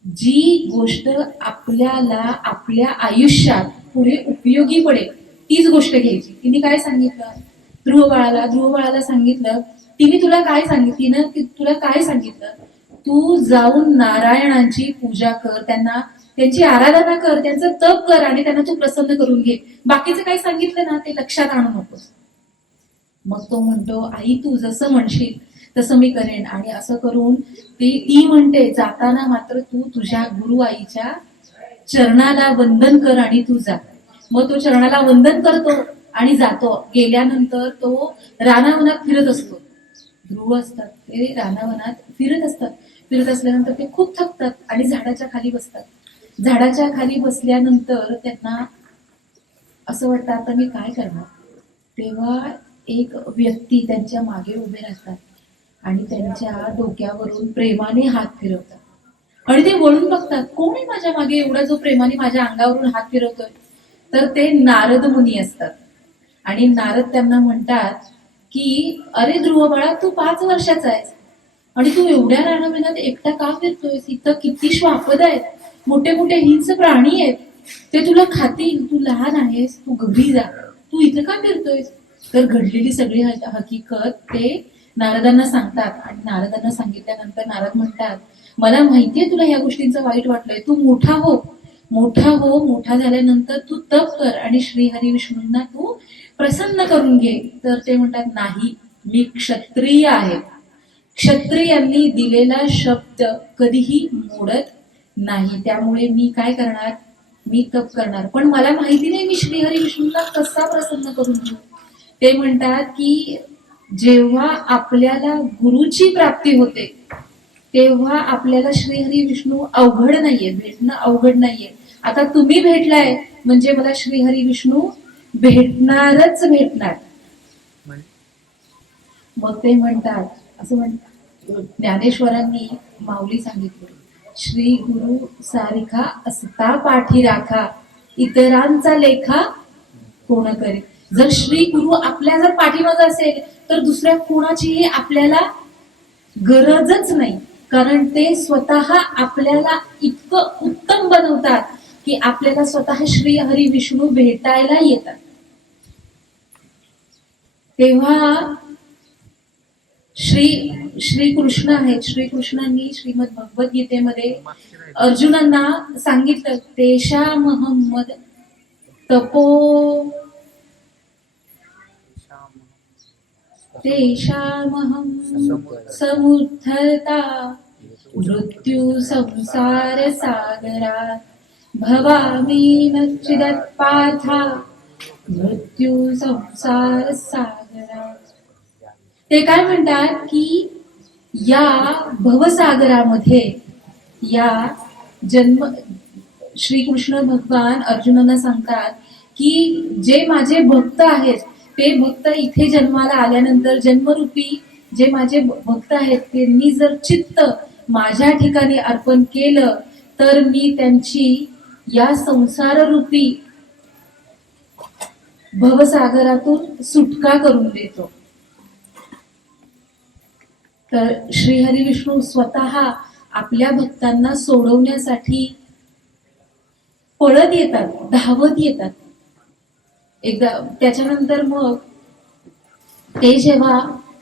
जी गोष्ट आपल्याला आपल्या आयुष्यात पुढे उपयोगी पडेल तीच गोष्ट घ्यायची. तिने काय सांगितलं? ध्रुव बाळाला सांगितलं, तिने तुला काय सांगितलं? तुला काय सांगितलं? तू जाऊन नारायणांची पूजा कर, त्यांची आराधना कर, त्यांचं तप कर आणि त्यांना तू प्रसन्न करून घे. बाकीचं काय सांगितलं ना ते लक्षात आणू नकोस. मग तो म्हणतो, आई तू जसं म्हणशील तसं मी करेन. आणि असं करून ती म्हणते, जाताना मात्र तू तुझ्या गुरु आईच्या चरणाला वंदन कर आणि तू जा. मग तो चरणाला वंदन करतो आणि जातो. गेल्यानंतर तो रानावनात फिरत असतो. ध्रुव असतात ते रानावनात फिरत असतात. फिरत असल्यानंतर ते खूप थकतात आणि झाडाच्या खाली बसतात. झाडाच्या खाली बसल्यानंतर त्यांना असं वाटतं, आता मी काय करणार? तेव्हा एक व्यक्ती त्यांच्या मागे उभे राहतात आणि त्यांच्या डोक्यावरून प्रेमाने हात फिरवतात आणि ते वळून बघतात, कोण आहे माझ्या मागे एवढा जो प्रेमाने माझ्या अंगावरून हात फिरवतोय? तर ते नारद मुनी असतात. आणि नारद त्यांना म्हणतात की अरे ध्रुव बाळा, तू 5 वर्षाचा आहेस आणि तू एवढ्या रानावनात एकटा का फिरतोयस? इथं किती श्वापद आहेत, मोठे मोठे हिंस प्राणी आहेत, ते तुला खातील. तू लहान आहेस, तू घरी जा, तू इथं का फिरतोयस? तर घडलेली सगळी हकीकत ते नारदांना सांगतात. आणि नारदांना सांगितल्यानंतर नारद म्हणतात, मला माहितीये तुला ह्या गोष्टींचं वाईट वाटलंय, तू मोठा हो, मोठा झाल्यानंतर तू तप कर आणि श्रीहरी विष्णूंना तू प्रसन्न करून घे. तर ते म्हणतात, नाही, मी क्षत्रिय आहे, क्षत्रियांनी दिलेला शब्द कधीही मोडत नाही, त्यामुळे मी काय करणार? मी तप करणार. पण मला माहिती नाही मी श्रीहरी विष्णूंना कसा प्रसन्न करून घेऊ. ते म्हणतात की जेव्हा आपल्याला गुरुची प्राप्ती होते तेव्हा आपल्याला श्रीहरी विष्णू अवघड नाहीये, भेटणं अवघड नाहीये. आता तुम्ही भेटलाय म्हणजे मला श्रीहरी विष्णू भेटणार. मग ते म्हणतात, असं म्हणतात, ज्ञानेश्वरांनी माऊली सांगितलं, श्री गुरु सारिखा असता पाठी राखा, इतरांचा लेखा कोण करे. जर श्री गुरु आपल्या जर पाठीमागे असेल तर दुसऱ्या कोणाचीही आपल्याला गरजच नाही, कारण ते स्वतः आपल्याला इतकं उत्तम बनवतात की आपल्याला स्वतः श्री हरी विष्णू भेटायला येतात. तेव्हा श्रीकृष्ण आहेत, श्रीकृष्णांनी श्रीमद भगवद्गीतेमध्ये अर्जुनांना सांगितलं, तेषामहं तपो तेषामहं समुद्धरता मृत्यु संसार सागरात भवामि नचिदत्पार्था मृत्यू संसार सागरात. ते काय म्हणतात की या भवसागरामध्ये, या जन्म, श्रीकृष्ण भगवान अर्जुनांना सांगतात की जे माझे भक्त आहेत ते भक्त इथे जन्माला आल्यानंतर जन्मरूपी जे माझे भक्त आहेत त्यांनी जर चित्त माझ्या ठिकाणी अर्पण केलं तर मी त्यांची या संसाररूपी भवसागरातून सुटका करून देतो. तर श्रीहरी विष्णू स्वतः आपल्या भक्तांना सोडवण्यासाठी पळत येतात, धावत येतात. एकदा त्याच्यानंतर मग ते जेव्हा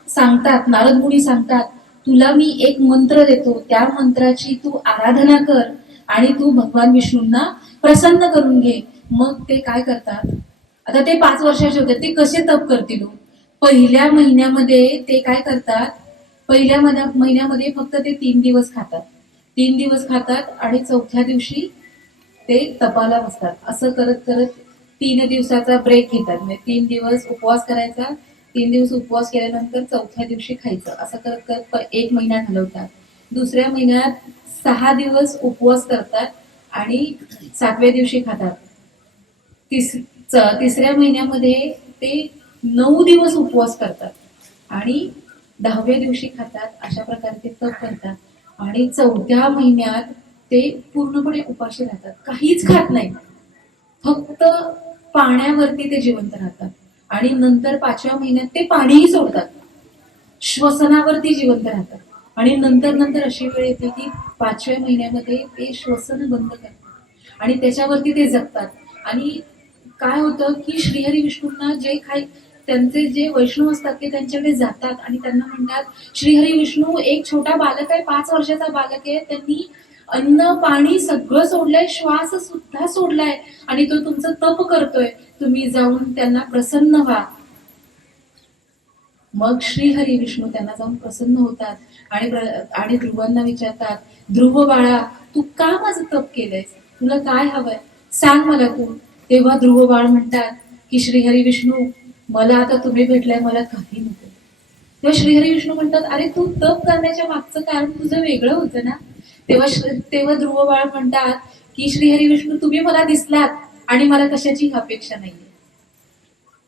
सांगतात, नारद मुनी सांगतात, तुला मी एक मंत्र देतो, त्या मंत्राची तू आराधना कर आणि तू भगवान विष्णूंना प्रसन्न करून घे. मग ते काय करतात, आता ते 5 वर्षाचे होते, ते कसे तप करतील. पहिल्या महिन्यामध्ये ते काय करतात, पहिल्या महिन्यामध्ये फक्त ते 3 दिवस खातात, 3 दिवस खातात आणि चौथ्या दिवशी ते तपाला बसतात. असं करत करत 3 दिवसाचा ब्रेक घेतात, म्हणजे 3 दिवस उपवास करायचा, 3 दिवस उपवास केल्यानंतर चौथ्या दिवशी खायचं. असं करत करत 1 महिना घालवतात. दुसऱ्या महिन्यात 6 दिवस उपवास करतात आणि 7व्या दिवशी खातात. तिसऱ्या महिन्यामध्ये ते 9 दिवस उपवास करतात आणि 10व्या दिवशी खातात. अशा प्रकारे ते तप करतात आणि 4थ्या महिन्यात ते पूर्णपणे उपाशी राहतात, काहीच खात नाही, फक्त पाण्यावरती ते जिवंत राहतात. आणि नंतर 5व्या महिन्यात ते पाणीही सोडतात, श्वसनावरती जिवंत राहतात. आणि नंतर अशी वेळ येते की 5व्या महिन्यामध्ये ते श्वसन बंद करतात आणि त्याच्यावरती ते जगतात. आणि काय होतं की श्रीहरी विष्णूंना जे काही त्यांचे जे वैष्णव असतात ते त्यांच्याकडे जातात आणि त्यांना म्हणतात, श्रीहरी विष्णू एक छोटा बालक आहे, 5 वर्षाचा बालक आहे, त्यांनी अन्न पाणी सगळं सोडलंय, श्वास सुद्धा सोडलाय आणि तो तुमचं तप करतोय, तुम्ही जाऊन त्यांना प्रसन्न व्हा. मग श्रीहरी विष्णू त्यांना जाऊन प्रसन्न होतात आणि ध्रुवांना विचारतात, ध्रुव बाळा, तू का माझं तप केलंयस, तुला काय हवंय, सांग मला तू. तेव्हा ध्रुव बाळ म्हणतात की श्रीहरी विष्णू, मला आता तुम्ही भेटलाय, मला काही नको. तेव्हा श्रीहरी विष्णू म्हणतात, अरे तू तप करण्याच्या मागचं कारण तुझं वेगळं होतं ना. तेव्हा ध्रुव बाळ म्हणतात की श्रीहरी विष्णू, तुम्ही मला दिसलात आणि मला कशाची अपेक्षा नाहीये,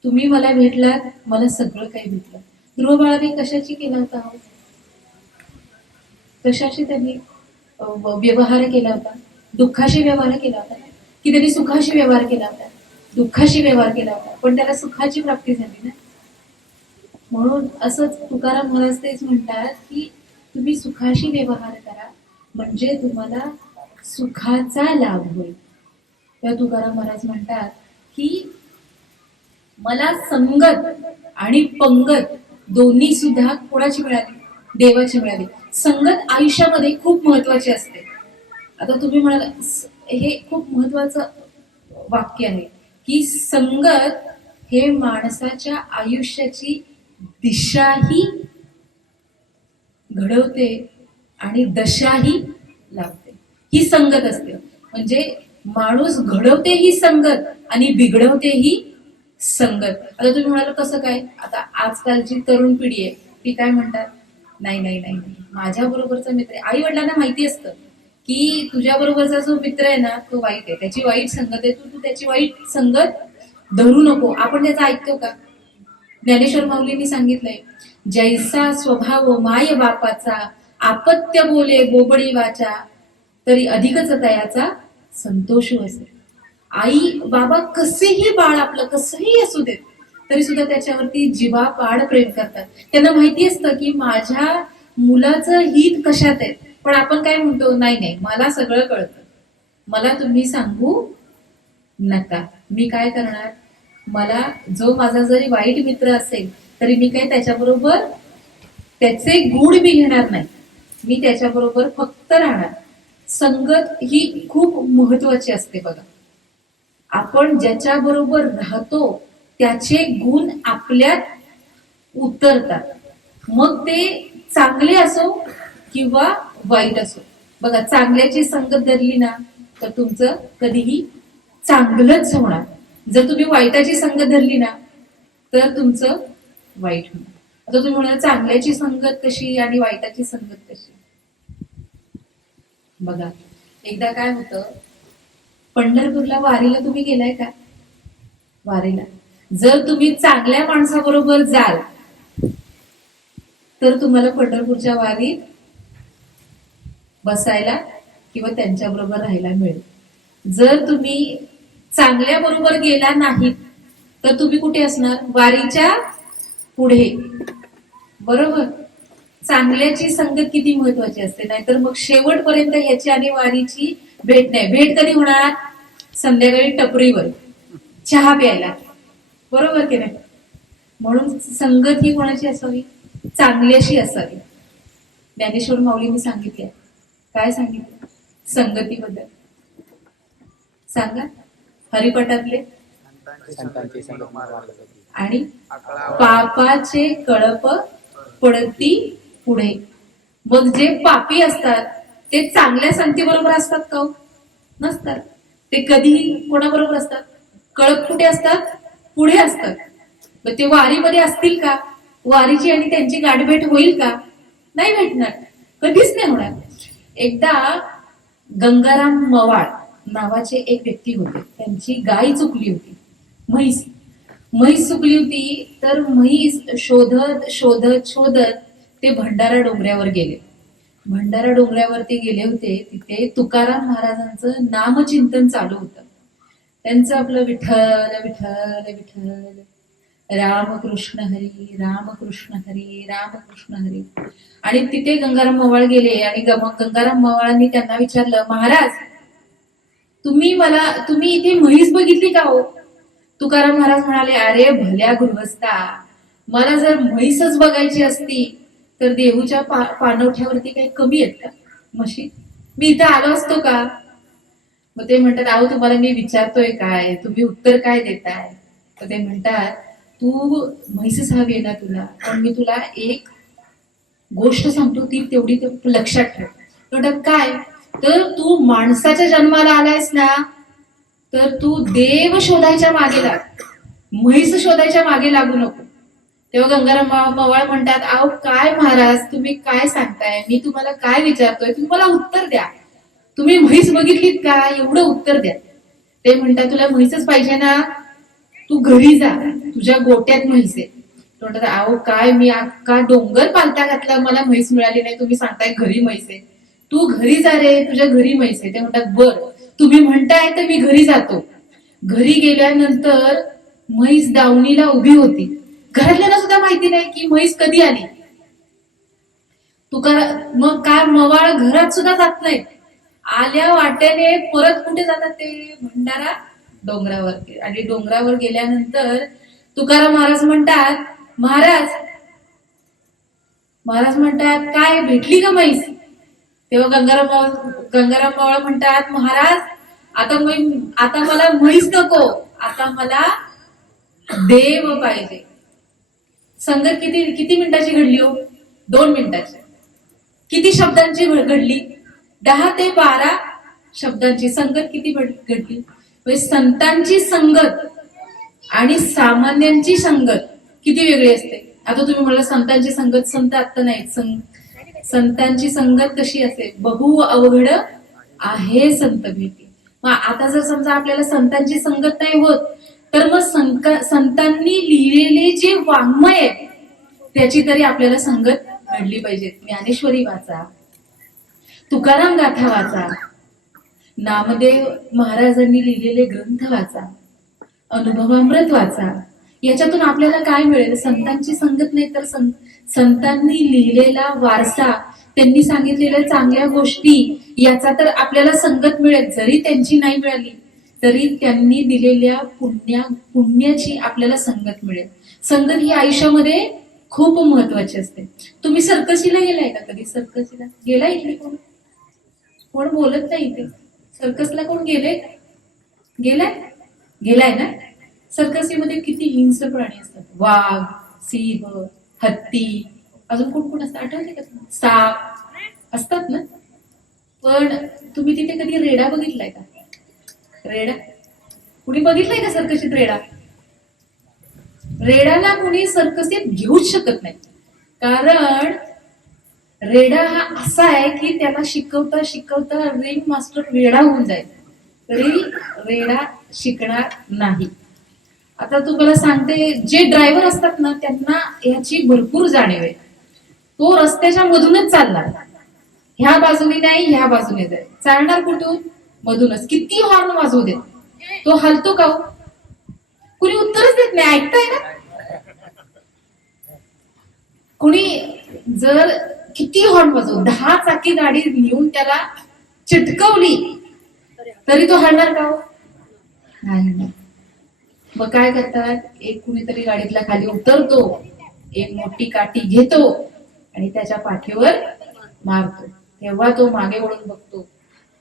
तुम्ही मला भेटलात, मला सगळं काही भेटलं. ध्रुव बाळाने कशाची केला होता, कशाशी त्यांनी व्यवहार केला होता, दुःखाशी व्यवहार केला होता की त्यांनी सुखाशी व्यवहार केला होता, दुःखाशी व्यवहार केला होता, पण त्याला सुखाची प्राप्ती झाली ना. म्हणून असंच तुकाराम महाराज तेच म्हणतात की तुम्ही सुखाशी व्यवहार करा म्हणजे तुम्हाला सुखाचा लाभ होईल. तेव्हा तुकाराम महाराज म्हणतात की मला संगत आणि पंगत दोन्ही सुद्धा कोणाची मिळाली, देवाची मिळाली. संगत आयुष्यामध्ये खूप महत्वाची असते. आता तुम्ही म्हणाल, हे खूप महत्वाचं वाक्य आहे की संगत हे माणसाच्या आयुष्याची दिशाही घडवते आणि दशाही लावते, ही संगत असते. म्हणजे माणूस घडवते ही संगत आणि बिघडवते ही संगत. आता तुम्ही म्हणाल कसं काय, आता आजकालची तरुण पिढी आहे ती काय म्हणतात, नाही नाही नाही नाही, माझ्या बरोबरचा मित्र आहे. आई वडिलांना माहिती असतं की तुझ्या बरोबरचा जो मित्र आहे ना तो वाईट आहे, त्याची वाईट संगत आहे, तू त्याची वाईट संगत धरू नको. आपण त्याचा ऐकतो का. ज्ञानेश्वर माऊलींनी सांगितलंय, जैसा स्वभाव माय बापाचा, आपत्य बोले बोबडी वाचा, तरी अधिकच तयाचा संतोष असेल. आई बाबा कसेही बाळ आपलं कसंही असू देत, तरी सुद्धा त्याच्यावरती जीवापाड प्रेम करतात. त्यांना माहिती असतं की माझ्या मुलाचं हित कशात आहे. पण आपण काय म्हणतो, नाही नाही मला सगळं कळतं, मला तुम्ही सांगू नका. मी काय करणार, मला जो माझा जरी वाईट मित्र असेल तरी मी काय त्याच्याबरोबर त्याचे गुण मी घेणार नाही, मी त्याच्याबरोबर फक्त राहणार. संगत ही खूप महत्वाची असते बघा. आपण ज्याच्या बरोबर राहतो त्याचे गुण आपल्यात उतरतात, मग ते चांगले असो किंवा वाईट असो. बघा, चांगल्याची संगत धरली ना तर तुमचं कधीही चांगलंच होणार. जर तुम्ही वाईटाची संगत धरली ना तर तुमचं वाईट होणार. आता तुम्ही म्हणाल चांगल्याची संगत कशी आणि वाईटाची संगत कशी. बघा, एकदा काय होतं, पंढरपूरला वारीला तुम्ही गेलाय का? वारीला जर तुम्ही चांगल्या माणसाबरोबर जाल तर तुम्हाला पंढरपूरच्या वारीत बसायला किंवा त्यांच्याबरोबर राहायला मिळेल. जर तुम्ही चांगल्या बरोबर गेला नाहीत तर तुम्ही कुठे असणार? वारीच्या पुढे. बरोबर. चांगल्याची संगत किती महत्वाची असते, नाहीतर मग शेवटपर्यंत ह्याची आणि वारीची भेट नाही. भेट कधी होणार? संध्याकाळी टपरीवर चहा प्यायला. बरोबर की नाही? म्हणून संगत ही कोणाची असावी? चांगल्याशी असावी. ज्ञानेश्वर माऊलींनी सांगितले. काय सांगितलं संगतीबद्दल? सांगा. हरिपाठातले आणि पापाचे कळप पडती पुढे. मग जे पापी असतात ते चांगल्या संगतीबरोबर असतात का? नसतात. ते कधीही कोणाबरोबर असतात? कळप कुठे असतात? पुढे असतात. मग ते वारीमध्ये असतील का? वारीची आणि त्यांची गाठभेट होईल का? नाही भेटणार, कधीच नाही होणार. एकदा गंगाराम मवाळ नावाचे एक व्यक्ती होते. त्यांची गाय चुकली होती, म्हैस चुकली होती. तर म्हैस शोधत शोधत शोधत ते भंडारा डोंगऱ्यावर गेले. भंडारा डोंगऱ्यावरती गेले होते. तिथे तुकाराम महाराजांचं नामचिंतन चालू होतं. त्यांचं आपलं विठ्ठल विठ्ठल विठ्ठल, रामकृष्ण हरी रामकृष्ण हरी रामकृष्ण हरी. आणि तिथे गंगाराम मवाळ गेले आणि गंगाराम मवाळांनी त्यांना विचारलं, महाराज तुम्ही इथे म्हैस बघितली का हो? तुकाराम महाराज म्हणाले, अरे भल्या गृहस्था, मला जर म्हैसच बघायची असती तर देहूच्या पाणवठ्यावरती काही कमी आहेत का म्हशी? मी इथं आलो असतो का? मग ते म्हणतात, अहो तुम्हाला मी विचारतोय काय, तुम्ही उत्तर काय देताय? तर ते म्हणतात, तू म्हैसच हवी आहे ना तुला, पण मी तुला एक गोष्ट सांगतो, ती तेवढी लक्षात ठेव. म्हणतात काय? तर तू माणसाच्या जन्माला आलायस ना तर तू देव शोधायच्या मागे लाग, म्हैस शोधायच्या मागे लागू नको. तेव्हा गंगाराम मवाळ म्हणतात, अहो काय महाराज तुम्ही काय सांगताय, मी तुम्हाला काय विचारतोय, तुम्ही मला उत्तर द्या. तुम्ही म्हैस बघितलीत का? एवढं उत्तर द्या. ते म्हणतात, तुला म्हैसच पाहिजे ना, तू घरी जा, तुझ्या गोट्यात म्हैस आहे. म्हणतात, अहो काय मी अख्खा डोंगर पालता घातला, मला म्हैस मिळाली नाही, तुम्ही सांगताय घरी म्हैस आहे. तू घरी जा रे, तुझ्या घरी म्हैस आहे. ते म्हणतात, बर तुम्ही म्हणताय तर मी घरी जातो. घरी गेल्यानंतर म्हैस दावणीला उभी होती. घरातल्यांना सुद्धा माहिती नाही की म्हैस कधी आली. मग काय मवाळ घरात सुद्धा जात नाही. आल्या वाट्याने परत कुठे जातात? ते भंडारा डोंगरावरती. आणि डोंगरावर गेल्यानंतर तुकाराम महाराज म्हणतात, महाराज म्हणतात, काय भेटली का म्हैस? तेव्हा गंगाराम मावळ म्हणतात, महाराज आता मला म्हैस नको, आता मला देव पाहिजे. संगत किती मिनिटाची घडली हो? 2 मिनिटाची. किती शब्दांची घडली? 10 ते 12 शब्दांची संगत किती घडली? म्हणजे संतांची संगत आणि सामान्यांची संगत किती वेगळी असते. आता तुम्ही म्हणाला संतांची संगत, संत आता नाही. संतांची संगत कशी असते? बहु अवघड आहे संत भेटी. मग आता जर समजा आपल्याला संतांची संगत नाही होत तर मग संतांनी लिहिलेले जे वाङ्मय आहे त्याची तरी आपल्याला संगत घडली पाहिजे. ज्ञानेश्वरी वाचा, तुकाराम गाथा वाचा, नामदेव महाराजांनी लिहिलेले ग्रंथ वाचा, अनुभवामृत वाचा. याच्यातून आपल्याला काय मिळेल? संतांची संगत नाही तर संतांनी लिहिलेला वारसा, त्यांनी सांगितलेल्या चांगल्या गोष्टी, याचा तर आपल्याला संगत मिळेल. जरी त्यांची नाही मिळाली तरी त्यांनी दिलेल्या पुण्याची आपल्याला संगत मिळेल. संगत ही आयुष्यामध्ये खूप महत्वाची असते. तुम्ही सर्कसीला गेलाय का कधी? सर्कसीला गेलाय? इकडे कोण कोण बोलत नाही इथे. सर्कसला कोण गेले? गेलाय? गेलाय ना? सर्कसीमध्ये किती हिंस्र प्राणी असतात. वाघ, सिंह, हत्ती, अजून कोण कोण असतात आठवते का? साप असतात ना. पण तुम्ही तिथे कधी रेडा बघितलाय का? रेडा कुणी बघितलाय का सर्कसीत रेडा? रेडाला कुणी सर्कसीत घेऊच शकत नाही. कारण रेडा हा असा आहे की त्याला शिकवता शिकवता रिंग मास्टर रेडा होऊन जाईल तरी रेडा शिकणार नाही. आता तुम्हाला सांगते, जे ड्रायव्हर असतात ना त्यांना याची भरपूर जाणीव आहे. तो रस्त्याच्या मधूनच चालणार, ह्या बाजूने नाही ह्या बाजूने जाईल. चालणार कुठून? मधूनच. किती हॉर्न वाजवू दे, तो हलतो का? कुणी उत्तरच देत नाही. ऐकताय ना? कुणी जर किती हॉर्न वाजवू, 10 चाकी गाडी नेऊन त्याला चिटकवली तरी तो हलणार का? नाही. मग काय करतात? एक कुणीतरी गाडीतला खाली उतरतो, एक मोठी काठी घेतो आणि त्याच्या पाठीवर मारतो. तेव्हा तो मागे वळून बघतो,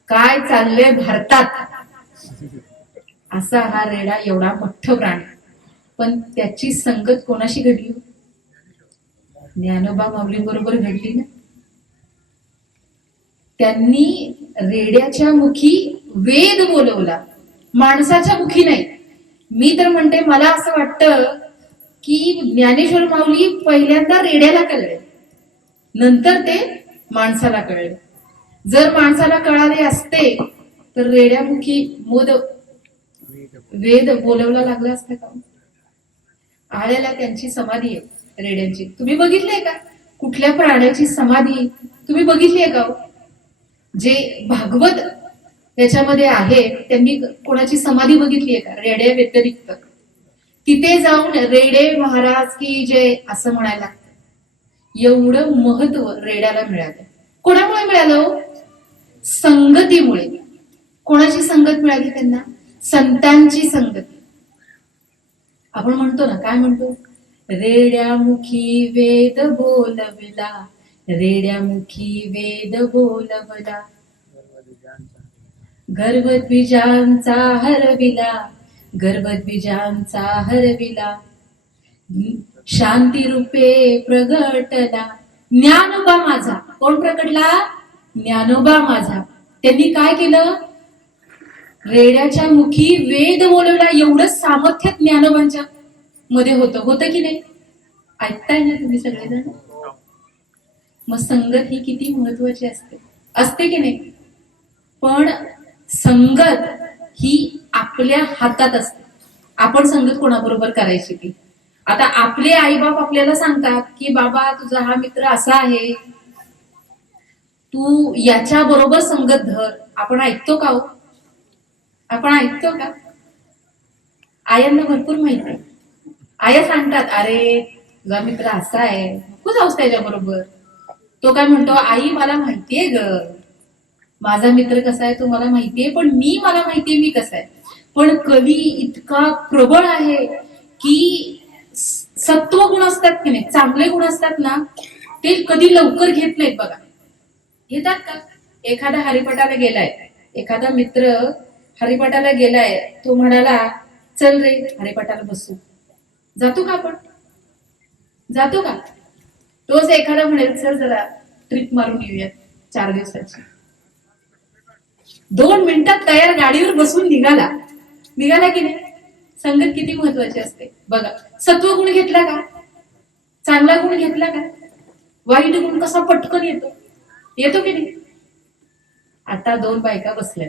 काय चाललंय भारतात. असा हा रेडा एवढा मोठ प्राणी. पण त्याची संगत कोणाशी घडली? ज्ञानोबा माऊली बरोबर घडली ना. त्यांनी रेड्याच्या मुखी वेद बोलवला, माणसाच्या मुखी नाही. मी तर म्हणते, मला असं वाटतं की ज्ञानेश्वर माऊली पहिल्यांदा रेड्याला कळले, नंतर ते माणसाला कळले. जर माणसाला कळाले असते तर रेड्यामुखी वेद बोलवला लागला असता का? आळ्याला त्यांची समाधी आहे रेड्यांची. तुम्ही बघितलीये का? कुठल्या प्राण्याची समाधी तुम्ही बघितलीये का? जे भागवत त्याच्यामध्ये आहे त्यांनी कोणाची समाधी बघितलीये का रेड्या व्यतिरिक्त? तिथे जाऊन रेडे महाराज की जय असं म्हणायला लागतं. एवढं महत्व रेड्याला मिळालं. कोणामुळे मिळालं? संगतीमुळे. कोणाची संगत मिळाली त्यांना? संतांची संगती. आपण म्हणतो ना, काय म्हणतो? रेड्यामुखी वेद बोलवला, रेड्यामुखी वेद बोलवला, गर्भद्विजांचा हरविला, गर्भद्विजांचा हरविला, शांती रूपे प्रगटला. ज्ञानोबा माझा. कोण प्रकटला? ज्ञानोबा माझा. त्यांनी काय केलं? रेड्याच्या मुखी वेद बोलवला. एवढं सामर्थ्य ज्ञानोबांच्या मध्ये होतं की नाही? ऐकताय ना तुम्ही सगळेजण? मग संगत ही किती महत्वाची असते की नाही? पण संगत ही आपल्या हातात असते. आपण संगत कोणाबरोबर करायची ती. आता आपले आईबाप आपल्याला सांगतात की बाबा तुझा हा मित्र असा आहे, तू याच्या बरोबर संगत धर. आपण ऐकतो का? आपण ऐकतो का? आयांना भरपूर माहिती आहे. आया सांगतात, अरे तुझा मित्र असा आहे, नको जाऊस त्याच्या बरोबर. तो काय म्हणतो, आई मला माहितीये ग, माझा मित्र कसा आहे तो मला माहितीये, पण मला माहितीये मी कसा आहे. पण कवी इतका प्रबळ आहे की सत्व गुण असतात की नाही, चांगले गुण असतात ना, ते कधी लवकर घेत नाहीत बघा. घेतात का? एखादा हरिपाठाला गेलाय, एखादा मित्र हरिपाठाला गेलाय, तो म्हणाला चल रे हरिपाठाला बसू. जातो का आपण? जातो का? तोच एखादा म्हणेल चल जरा ट्रिप मारून येऊयात 4 दिवसाची. 2 मिनिटात तयार गाडीवर बसून निघाला की नाही? संगत किती महत्वाची असते बघा. सत्व गुण घेतला का? चांगला गुण घेतला का? वाईट गुण कसा पटकन येतो की नाही? आता 2 बायका बसल्या.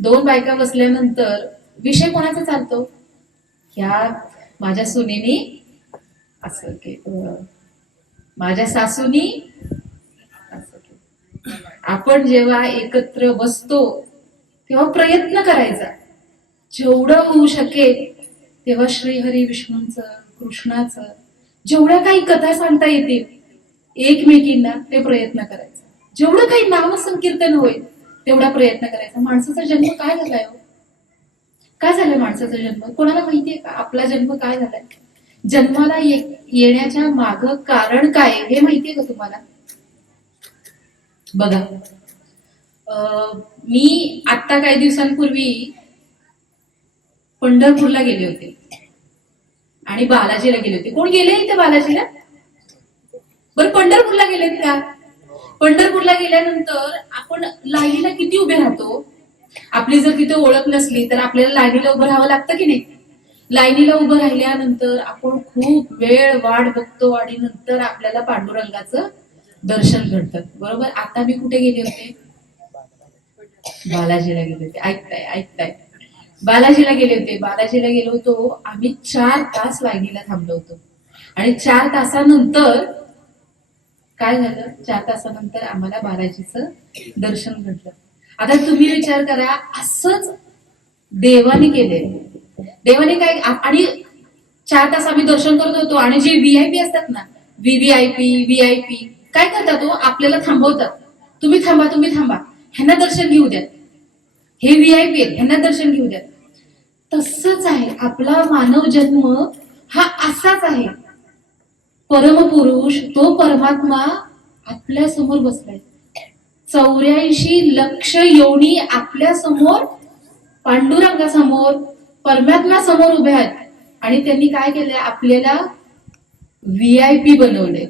2 बायका बसल्यानंतर विषय कोणाचा चालतो? ह्या माझ्या सुनेनी असं केलं, माझ्या सासूनी असं केलं. आपण जेव्हा एकत्र बसतो तेव्हा प्रयत्न करायचा जेवढं होऊ शकेल तेव्हा श्रीहरी विष्णूंचं, कृष्णाचं जेवढ्या काही कथा सांगता येतील एकमेकींना ते प्रयत्न करायचा. जेवढं काही नाम संकीर्तन होईल तेवढा प्रयत्न करायचा. माणसाचा जन्म काय झालाय हो? काय झालंय माणसाचा जन्म? कोणाला माहितीये का आपला जन्म काय झालाय? जन्माला येण्याच्या माग कारण काय हे माहितीये का तुम्हाला? बघा, मी आता काही दिवसांपूर्वी पंढरपूरला गेले होते आणि बालाजीला गेले होते. कोण गेले इथे बालाजीला? बरं, पंढरपूरला गेलेत का? पंढरपूरला गेल्यानंतर आपण लाईनीला किती उभे राहतो? आपली जर तिथे ओळख नसली तर आपल्याला लाईनीला उभं राहावं लागतं की नाही? लाईनीला उभं राहिल्यानंतर आपण खूप वेळ वाट बघतो आणि नंतर आपल्याला पांडुरंगाचं दर्शन घडतं. बरोबर. आता मी कुठे गेले होते? बालाजीला गेले होते. ऐकताय बालाजीला गेले होते. बालाजीला गेलो होतो आम्ही. 4 तास लाईनीला थांबलो होतो आणि 4 तासानंतर काय झालं? 4 तासानंतर आम्हाला बालाजीचं दर्शन घडलं. आता तुम्ही विचार करा, असंच देवाने केले. देवाने काय, आणि 4 तास आम्ही दर्शन करत होतो आणि जे व्हीआयपी असतात ना, व्हीआयपी काय करतात? आपल्याला थांबवतात. तुम्ही थांबा, ह्यांना दर्शन घेऊ द्या. हे व्हीआयपी आहेत, ह्यांना दर्शन घेऊ द्या. तसंच आहे आपला मानव जन्म हा असाच आहे. परमपुरुष तो परमात्मा आपल्या समोर बसलाय. 84 लक्ष योनी आपल्या समोर, पांडुरंगासमोर, परमात्मा समोर उभे आहेत आणि त्यांनी काय केलंय? आपल्याला व्हीआयपी बनवले.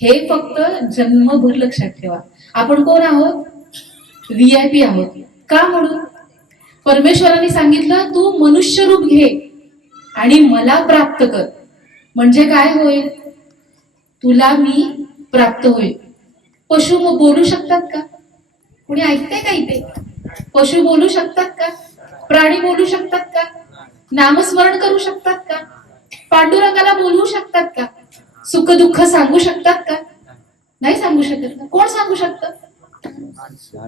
हे फक्त जन्मभर लक्षात ठेवा. आपण कोण आहोत? व्हीआयपी आहोत. का? म्हणून परमेश्वरांनी सांगितलं, तू मनुष्य रूप घे आणि मला प्राप्त कर. म्हणजे काय होईल? तुला मी प्राप्त होईल. पशु बोलू शकतात का? कोणी ऐकते का इथे? पशु बोलू शकतात का? प्राणी बोलू शकतात का? नामस्मरण करू शकतात का? पांडुरंगाला बोलवू शकतात का? सुख दुःख सांगू शकतात का? नाही सांगू शकत ना. कोण सांगू शकतं?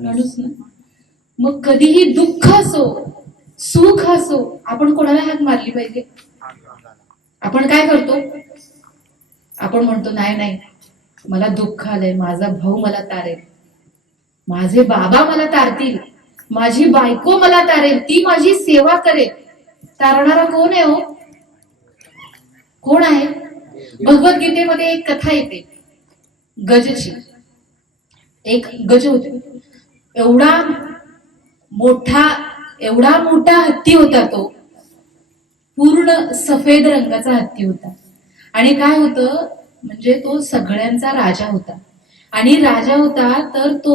माणूस ना. मग कधीही दुःख असो सुख असो आपण कोणाला हाक मारली पाहिजे? आपण काय करतो? आपण म्हणतो नाही, मला दुःख आलंय, माझा भाऊ मला तारेल, माझे बाबा मला तारतील, माझी बायको मला तारेल, ती माझी सेवा करेल. तारणारा कोण आहे हो? कोण आहे? भगवद्गीतेमध्ये एक कथा येते गजची. एक गज होते. एवढा मोठा हत्ती होता. तो पूर्ण सफेद रंगाचा हत्ती होता. आणि काय होतं म्हणजे तो सगळ्यांचा राजा होता. आणि राजा होता तर तो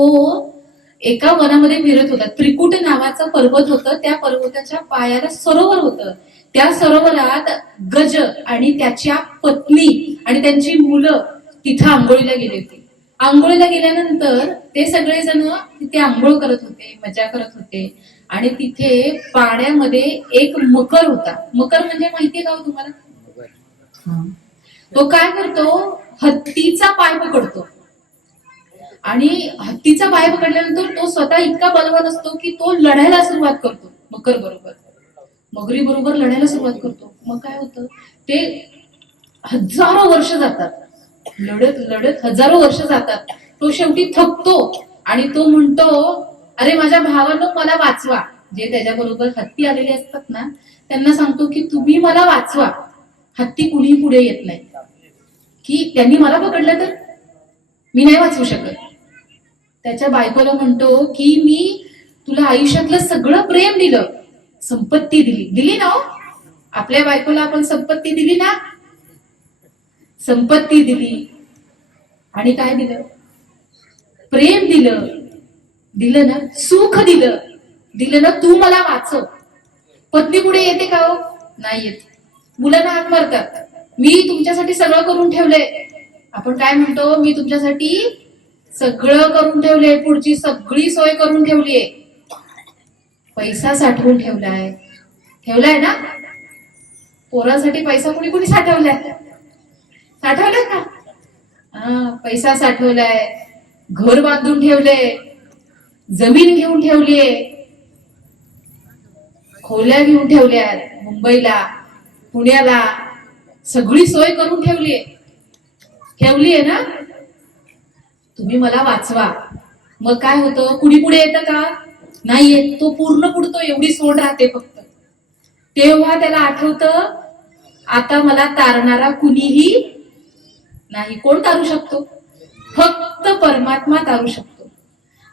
एका वनामध्ये फिरत होता. त्रिकुट नावाचा पर्वत होतं. त्या पर्वताच्या पायाला सरोवर होतं. त्या सरोवरात गज आणि त्याच्या पत्नी आणि त्यांची मुलं तिथं आंघोळीला गेले होते. आंघोळीला गेल्यानंतर ते सगळेजण तिथे आंघोळ करत होते, मजा करत होते. आणि तिथे पाण्यामध्ये एक मकर होता. मकर म्हणजे माहितीये का तुम्हाला? तो काय करतो? हत्तीचा पाय पकडतो. आणि हत्तीचा पाय पकडल्यानंतर तो स्वतः इतका बलवान असतो की तो लढायला सुरुवात करतो मकर बरोबर, मगरी बरोबर लढायला सुरुवात करतो. मग काय होतं? ते हजारो वर्ष जातात. लढत हजारो वर्ष जातात. तो शेवटी थकतो आणि तो म्हणतो, अरे माझ्या भावांनो मला वाचवा. जे त्याच्याबरोबर हत्ती आलेले असतात ना त्यांना सांगतो की तुम्ही मला वाचवा. हत्ती कुणी पुढे येत नाही की त्यांनी मला पकडलं तर मी नाही वाचवू शकत. त्याच्या बायकोला म्हणतो की मी तुला आयुष्यातलं सगळं प्रेम दिलं, संपत्ती दिली ना हो? आपल्या बायकोला आपण संपत्ती दिली ना? संपत्ती दिली आणि काय दिलं? प्रेम दिलं ना, सुख दिलं ना. तू मला वाचव. पत्नी पुढे येते का हो? नाही येत. मुलांना हाक मारतात, मी तुमच्यासाठी सगळं करून ठेवलंय. आपण काय म्हणतो? मी तुमच्यासाठी सगळं करून ठेवलंय, पुढची सगळी सोय करून ठेवलीये. पैसा साठवून ठेवलाय ना? पोरासाठी पैसा कुणी साठवलाय का? पैसा साठवलाय, घर बांधून ठेवले, जमीन घेऊन ठेवलीये, खोल्या घेऊन ठेवल्या आहेत मुंबईला, पुण्याला, सगळी सोय करून ठेवलीये ना. तुम्ही मला वाचवा. मग काय होतं, कुणी पुढे येतं का? नाही येत. तो पूर्ण पुढतो, एवढी सोड राहते फक्त. तेव्हा त्याला आठवतं, आता मला तारणारा कुणीही नाही. कोण तारू शकतो? फक्त परमात्मा तारू शकतो.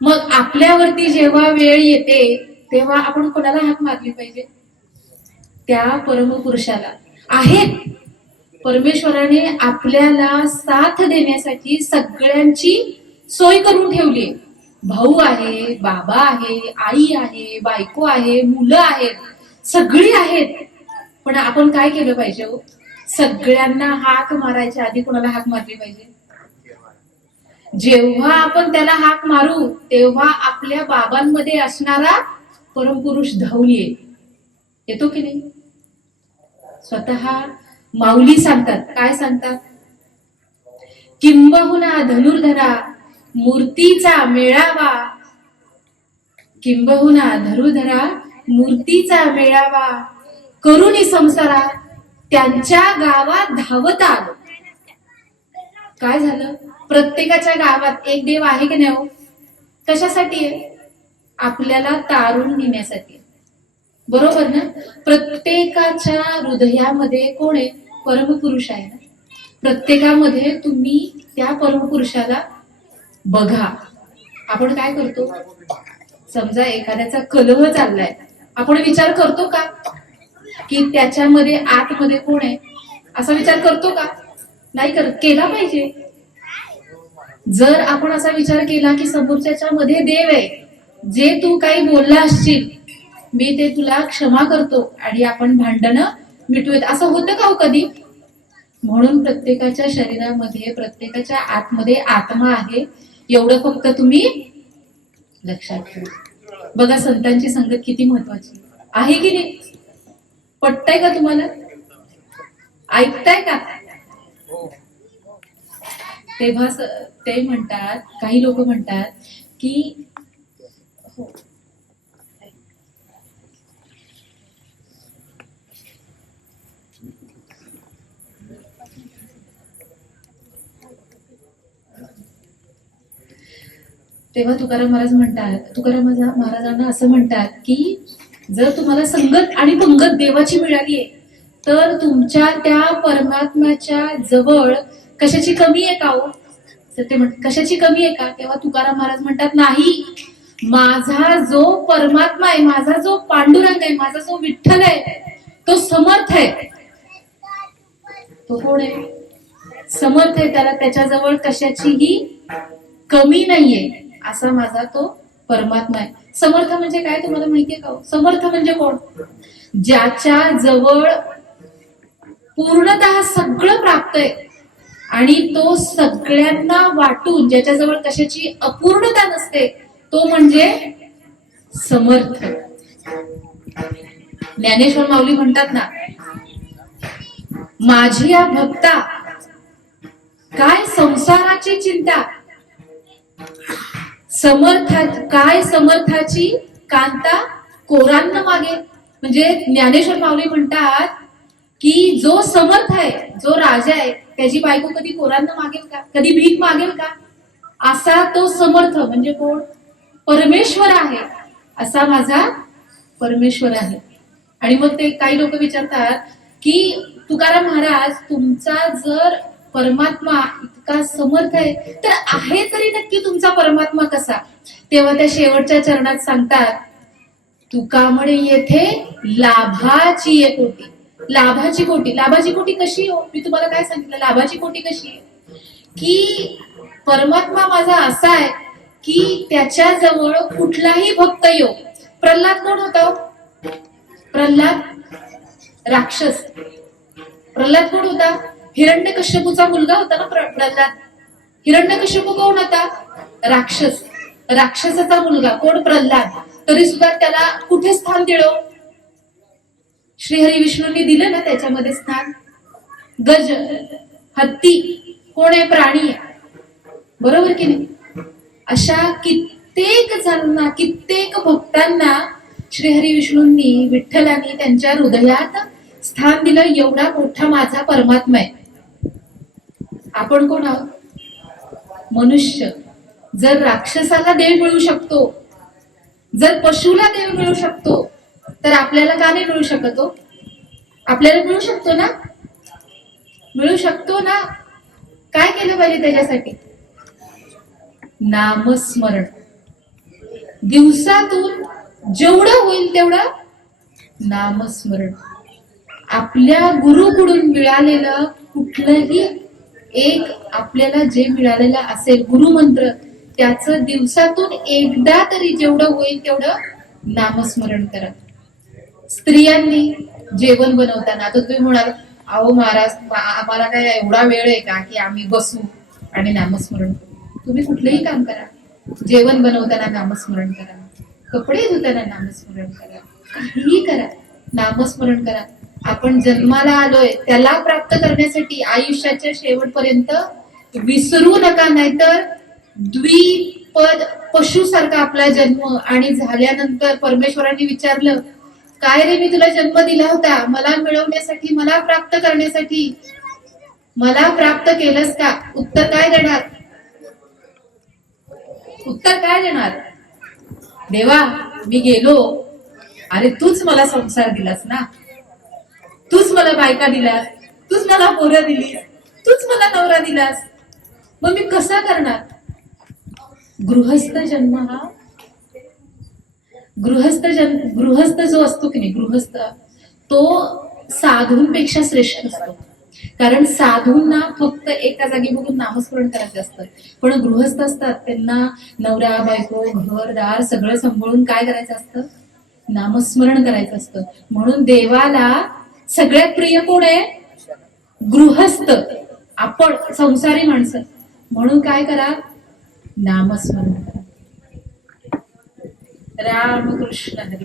मग आपल्यावरती जेव्हा वेळ येते तेव्हा आपण कोणाला हाक मारली पाहिजे? त्या परमपुरुषाला. आहेत परमेश्वराने आपल्याला साथ देण्यासाठी सगळ्यांची सोय करून ठेवली. भाऊ आहे, बाबा आहे, आई आहे, बायको आहे, मुलं आहेत, सगळी आहेत. पण आपण काय केलं पाहिजे? सगळ्यांना हाक मारायच्या आधी कोणाला हाक मारली पाहिजे? जेव्हा आपण त्याला हाक मारू तेव्हा आपल्या बाबांमध्ये असणारा परमपुरुष धावून येतो की नाही? स्वतः माऊली सांगतात. काय सांगतात? किंबहुना धनुर्धरा मूर्तीचा मेळावा, किंबहुना धनुर्धरा मूर्तीचा मेळावा करुणी संसारा त्यांच्या गावात धावत आलो. काय झालं? प्रत्येकाच्या गावात एक देव आहे की नाही? कशासाठी आहे? आपल्याला तारून नेण्यासाठी. बरोबर ना? प्रत्येकाच्या हृदयामध्ये कोण आहे? परमपुरुष आहे ना. प्रत्येकामध्ये तुम्ही त्या परमपुरुषाला बघा. आपण काय करतो? समजा एखाद्याचा कलह चाललाय, आपण विचार करतो का की त्याच्यामध्ये आतमध्ये कोण आहे? असा विचार करतो का? नाही केला पाहिजे. जर आपण असा विचार केला की समोरच्याच्या मध्ये देव आहे, जे तू काही बोलला असशील मी ते तुला क्षमा करतो आणि आपण भांडणं मिटूयात, असं होतं का हो कधी? म्हणून प्रत्येकाच्या शरीरामध्ये, प्रत्येकाच्या आतमध्ये आत्मा आहे, एवढं फक्त तुम्ही लक्षात ठेवा. बघा संतांची संगत किती महत्वाची आहे की नाही? पटतंय का तुम्हाला? ऐकताय का? तेव्हा ते म्हणतात, काही लोक म्हणतात की हो, तेव्हा तुकाराम महाराजांना असं म्हणतात की जर तुम्हाला संगत आणि पंगत देवाची मिळाली आहे तर तुमच्या त्या परमात्म्याच्या जवळ कशाची कमी आहे का हो? ते म्हणतात कशाची कमी आहे का? तेव्हा तुकाराम महाराज म्हणतात नाही, माझा जो परमात्मा आहे, माझा जो पांडुरंग आहे, माझा जो विठ्ठल आहे, तो समर्थ आहे. तो कोण आहे? समर्थ आहे. त्याला त्याच्याजवळ कशाचीही कमी नाहीये, असा माझा तो परमात्मा आहे. समर्थ म्हणजे काय तुम्हाला माहितीये का? समर्थ म्हणजे कोण? ज्याच्या जवळ पूर्णतः सगळं प्राप्त आहे आणि तो सगळ्यांना वाटून, ज्याच्याजवळ कशाची अपूर्णता नसते, तो म्हणजे समर्थ. ज्ञानेश्वर माऊली म्हणतात ना, माझी या भक्ता काय संसाराची चिंता, समर्थाची कांता कोरांना मागे. म्हणजे ज्ञानेश्वर माऊली म्हणतात की जो समर्थ आहे, जो राजा आहे, त्याची बायको कधी कोरांना मागेल का? कधी भीक मागेल का? असा तो समर्थ म्हणजे कोण? परमेश्वर आहे. असा माझा परमेश्वर आहे. आणि मग ते काही लोक विचारतात की तुकाराम महाराज, तुमचा जर परमात्मा इतका समर्थ आहे तर आहे तरी नक्की तुमचा परमात्मा कसा? तेव्हा त्या शेवटच्या चरणात सांगतात, तुका म्हणे येथे लाभाची कोटी. लाभाची कोटी कशी हो? मी तुम्हाला काय सांगितलं, लाभाची कोटी कशी आहे? की परमात्मा माझा असा आहे की त्याच्याजवळ कुठलाही भक्त येऊ. प्रल्हाद कोण होता? प्रल्हाद राक्षस. प्रल्हाद कोण होता? हिरण्यकश्यपूचा मुलगा होता ना प्रल्हाद. हिरण्यकश्यपू कोण होता? राक्षस. राक्षसाचा मुलगा कोण? प्रल्हाद. तरी सुद्धा त्याला कुठे स्थान दिलं? श्रीहरी विष्णूंनी दिलं ना त्याच्यामध्ये स्थान. गज, हत्ती कोण आहे? प्राणी आहे. बरोबर की नाही? अशा कित्येक जणांना, कित्येक भक्तांना श्रीहरी विष्णूंनी विठ्ठलांनी त्यांच्या हृदयात स्थान दिलं. एवढा मोठा माझा परमात्मा आहे. आपण कोण आहोत? मनुष्य. जर राक्षसाला देव मिळू शकतो, जर पशुला देव मिळू शकतो, तर आपल्याला का नाही मिळू शकतो? आपल्याला मिळू शकतो ना? मिळू शकतो ना? काय केलं पाहिजे त्याच्यासाठी? नामस्मरण. दिवसातून जेवढं होईल तेवढं नामस्मरण. आपल्या गुरुकडून मिळालेलं कुठलंही एक आपल्याला जे मिळालेलं असेल गुरुमंत्र, त्याचं दिवसातून एकदा तरी जेवढं होईल तेवढं नामस्मरण करा. स्त्रियांनी जेवण बनवताना, आता तुम्ही म्हणाल अहो महाराज आम्हाला काय एवढा वेळ आहे का की आम्ही बसू आणि नामस्मरण करू? तुम्ही कुठलंही काम करा, जेवण बनवताना नामस्मरण करा, कपडे धुताना नामस्मरण करा, काहीही करा, नामस्मरण करा. आपण जन्माला आलोय त्याला प्राप्त करण्यासाठी आयुष्याच्या शेवटपर्यंत विसरू नका. नाहीतर द्विपद पशुसारखा आपला जन्म, आणि झाल्यानंतर परमेश्वरांनी विचारलं काय रे मी तुला जन्म दिला होता मला मिळवण्यासाठी, मला प्राप्त करण्यासाठी, मला प्राप्त केलंस का? उत्तर काय देणार? उत्तर काय देणार? देवा मी गेलो, अरे तूच मला संसार दिलास ना, तूच मला बायका दिलास, तूच मला पोरं दिलीस, तूच मला नवरा दिलास, मग मी कसा करणार? गृहस्थ जन्म हा गृहस्थ जो असतो की नाही, गृहस्थ तो साधूंपेक्षा श्रेष्ठ असतो. कारण साधूंना फक्त एका जागी बघून नामस्मरण करायचं असतं, पण गृहस्थ असतात त्यांना नवरा बायको घरदार सगळं सांभाळून काय करायचं असतं? नामस्मरण करायचं असतं. म्हणून देवाला सगळ्यात प्रिय कोण आहे? गृहस्थ. आपण संसारी माणसं. म्हणून काय करा? नामस्मरण करा. रामकृष्ण हरी.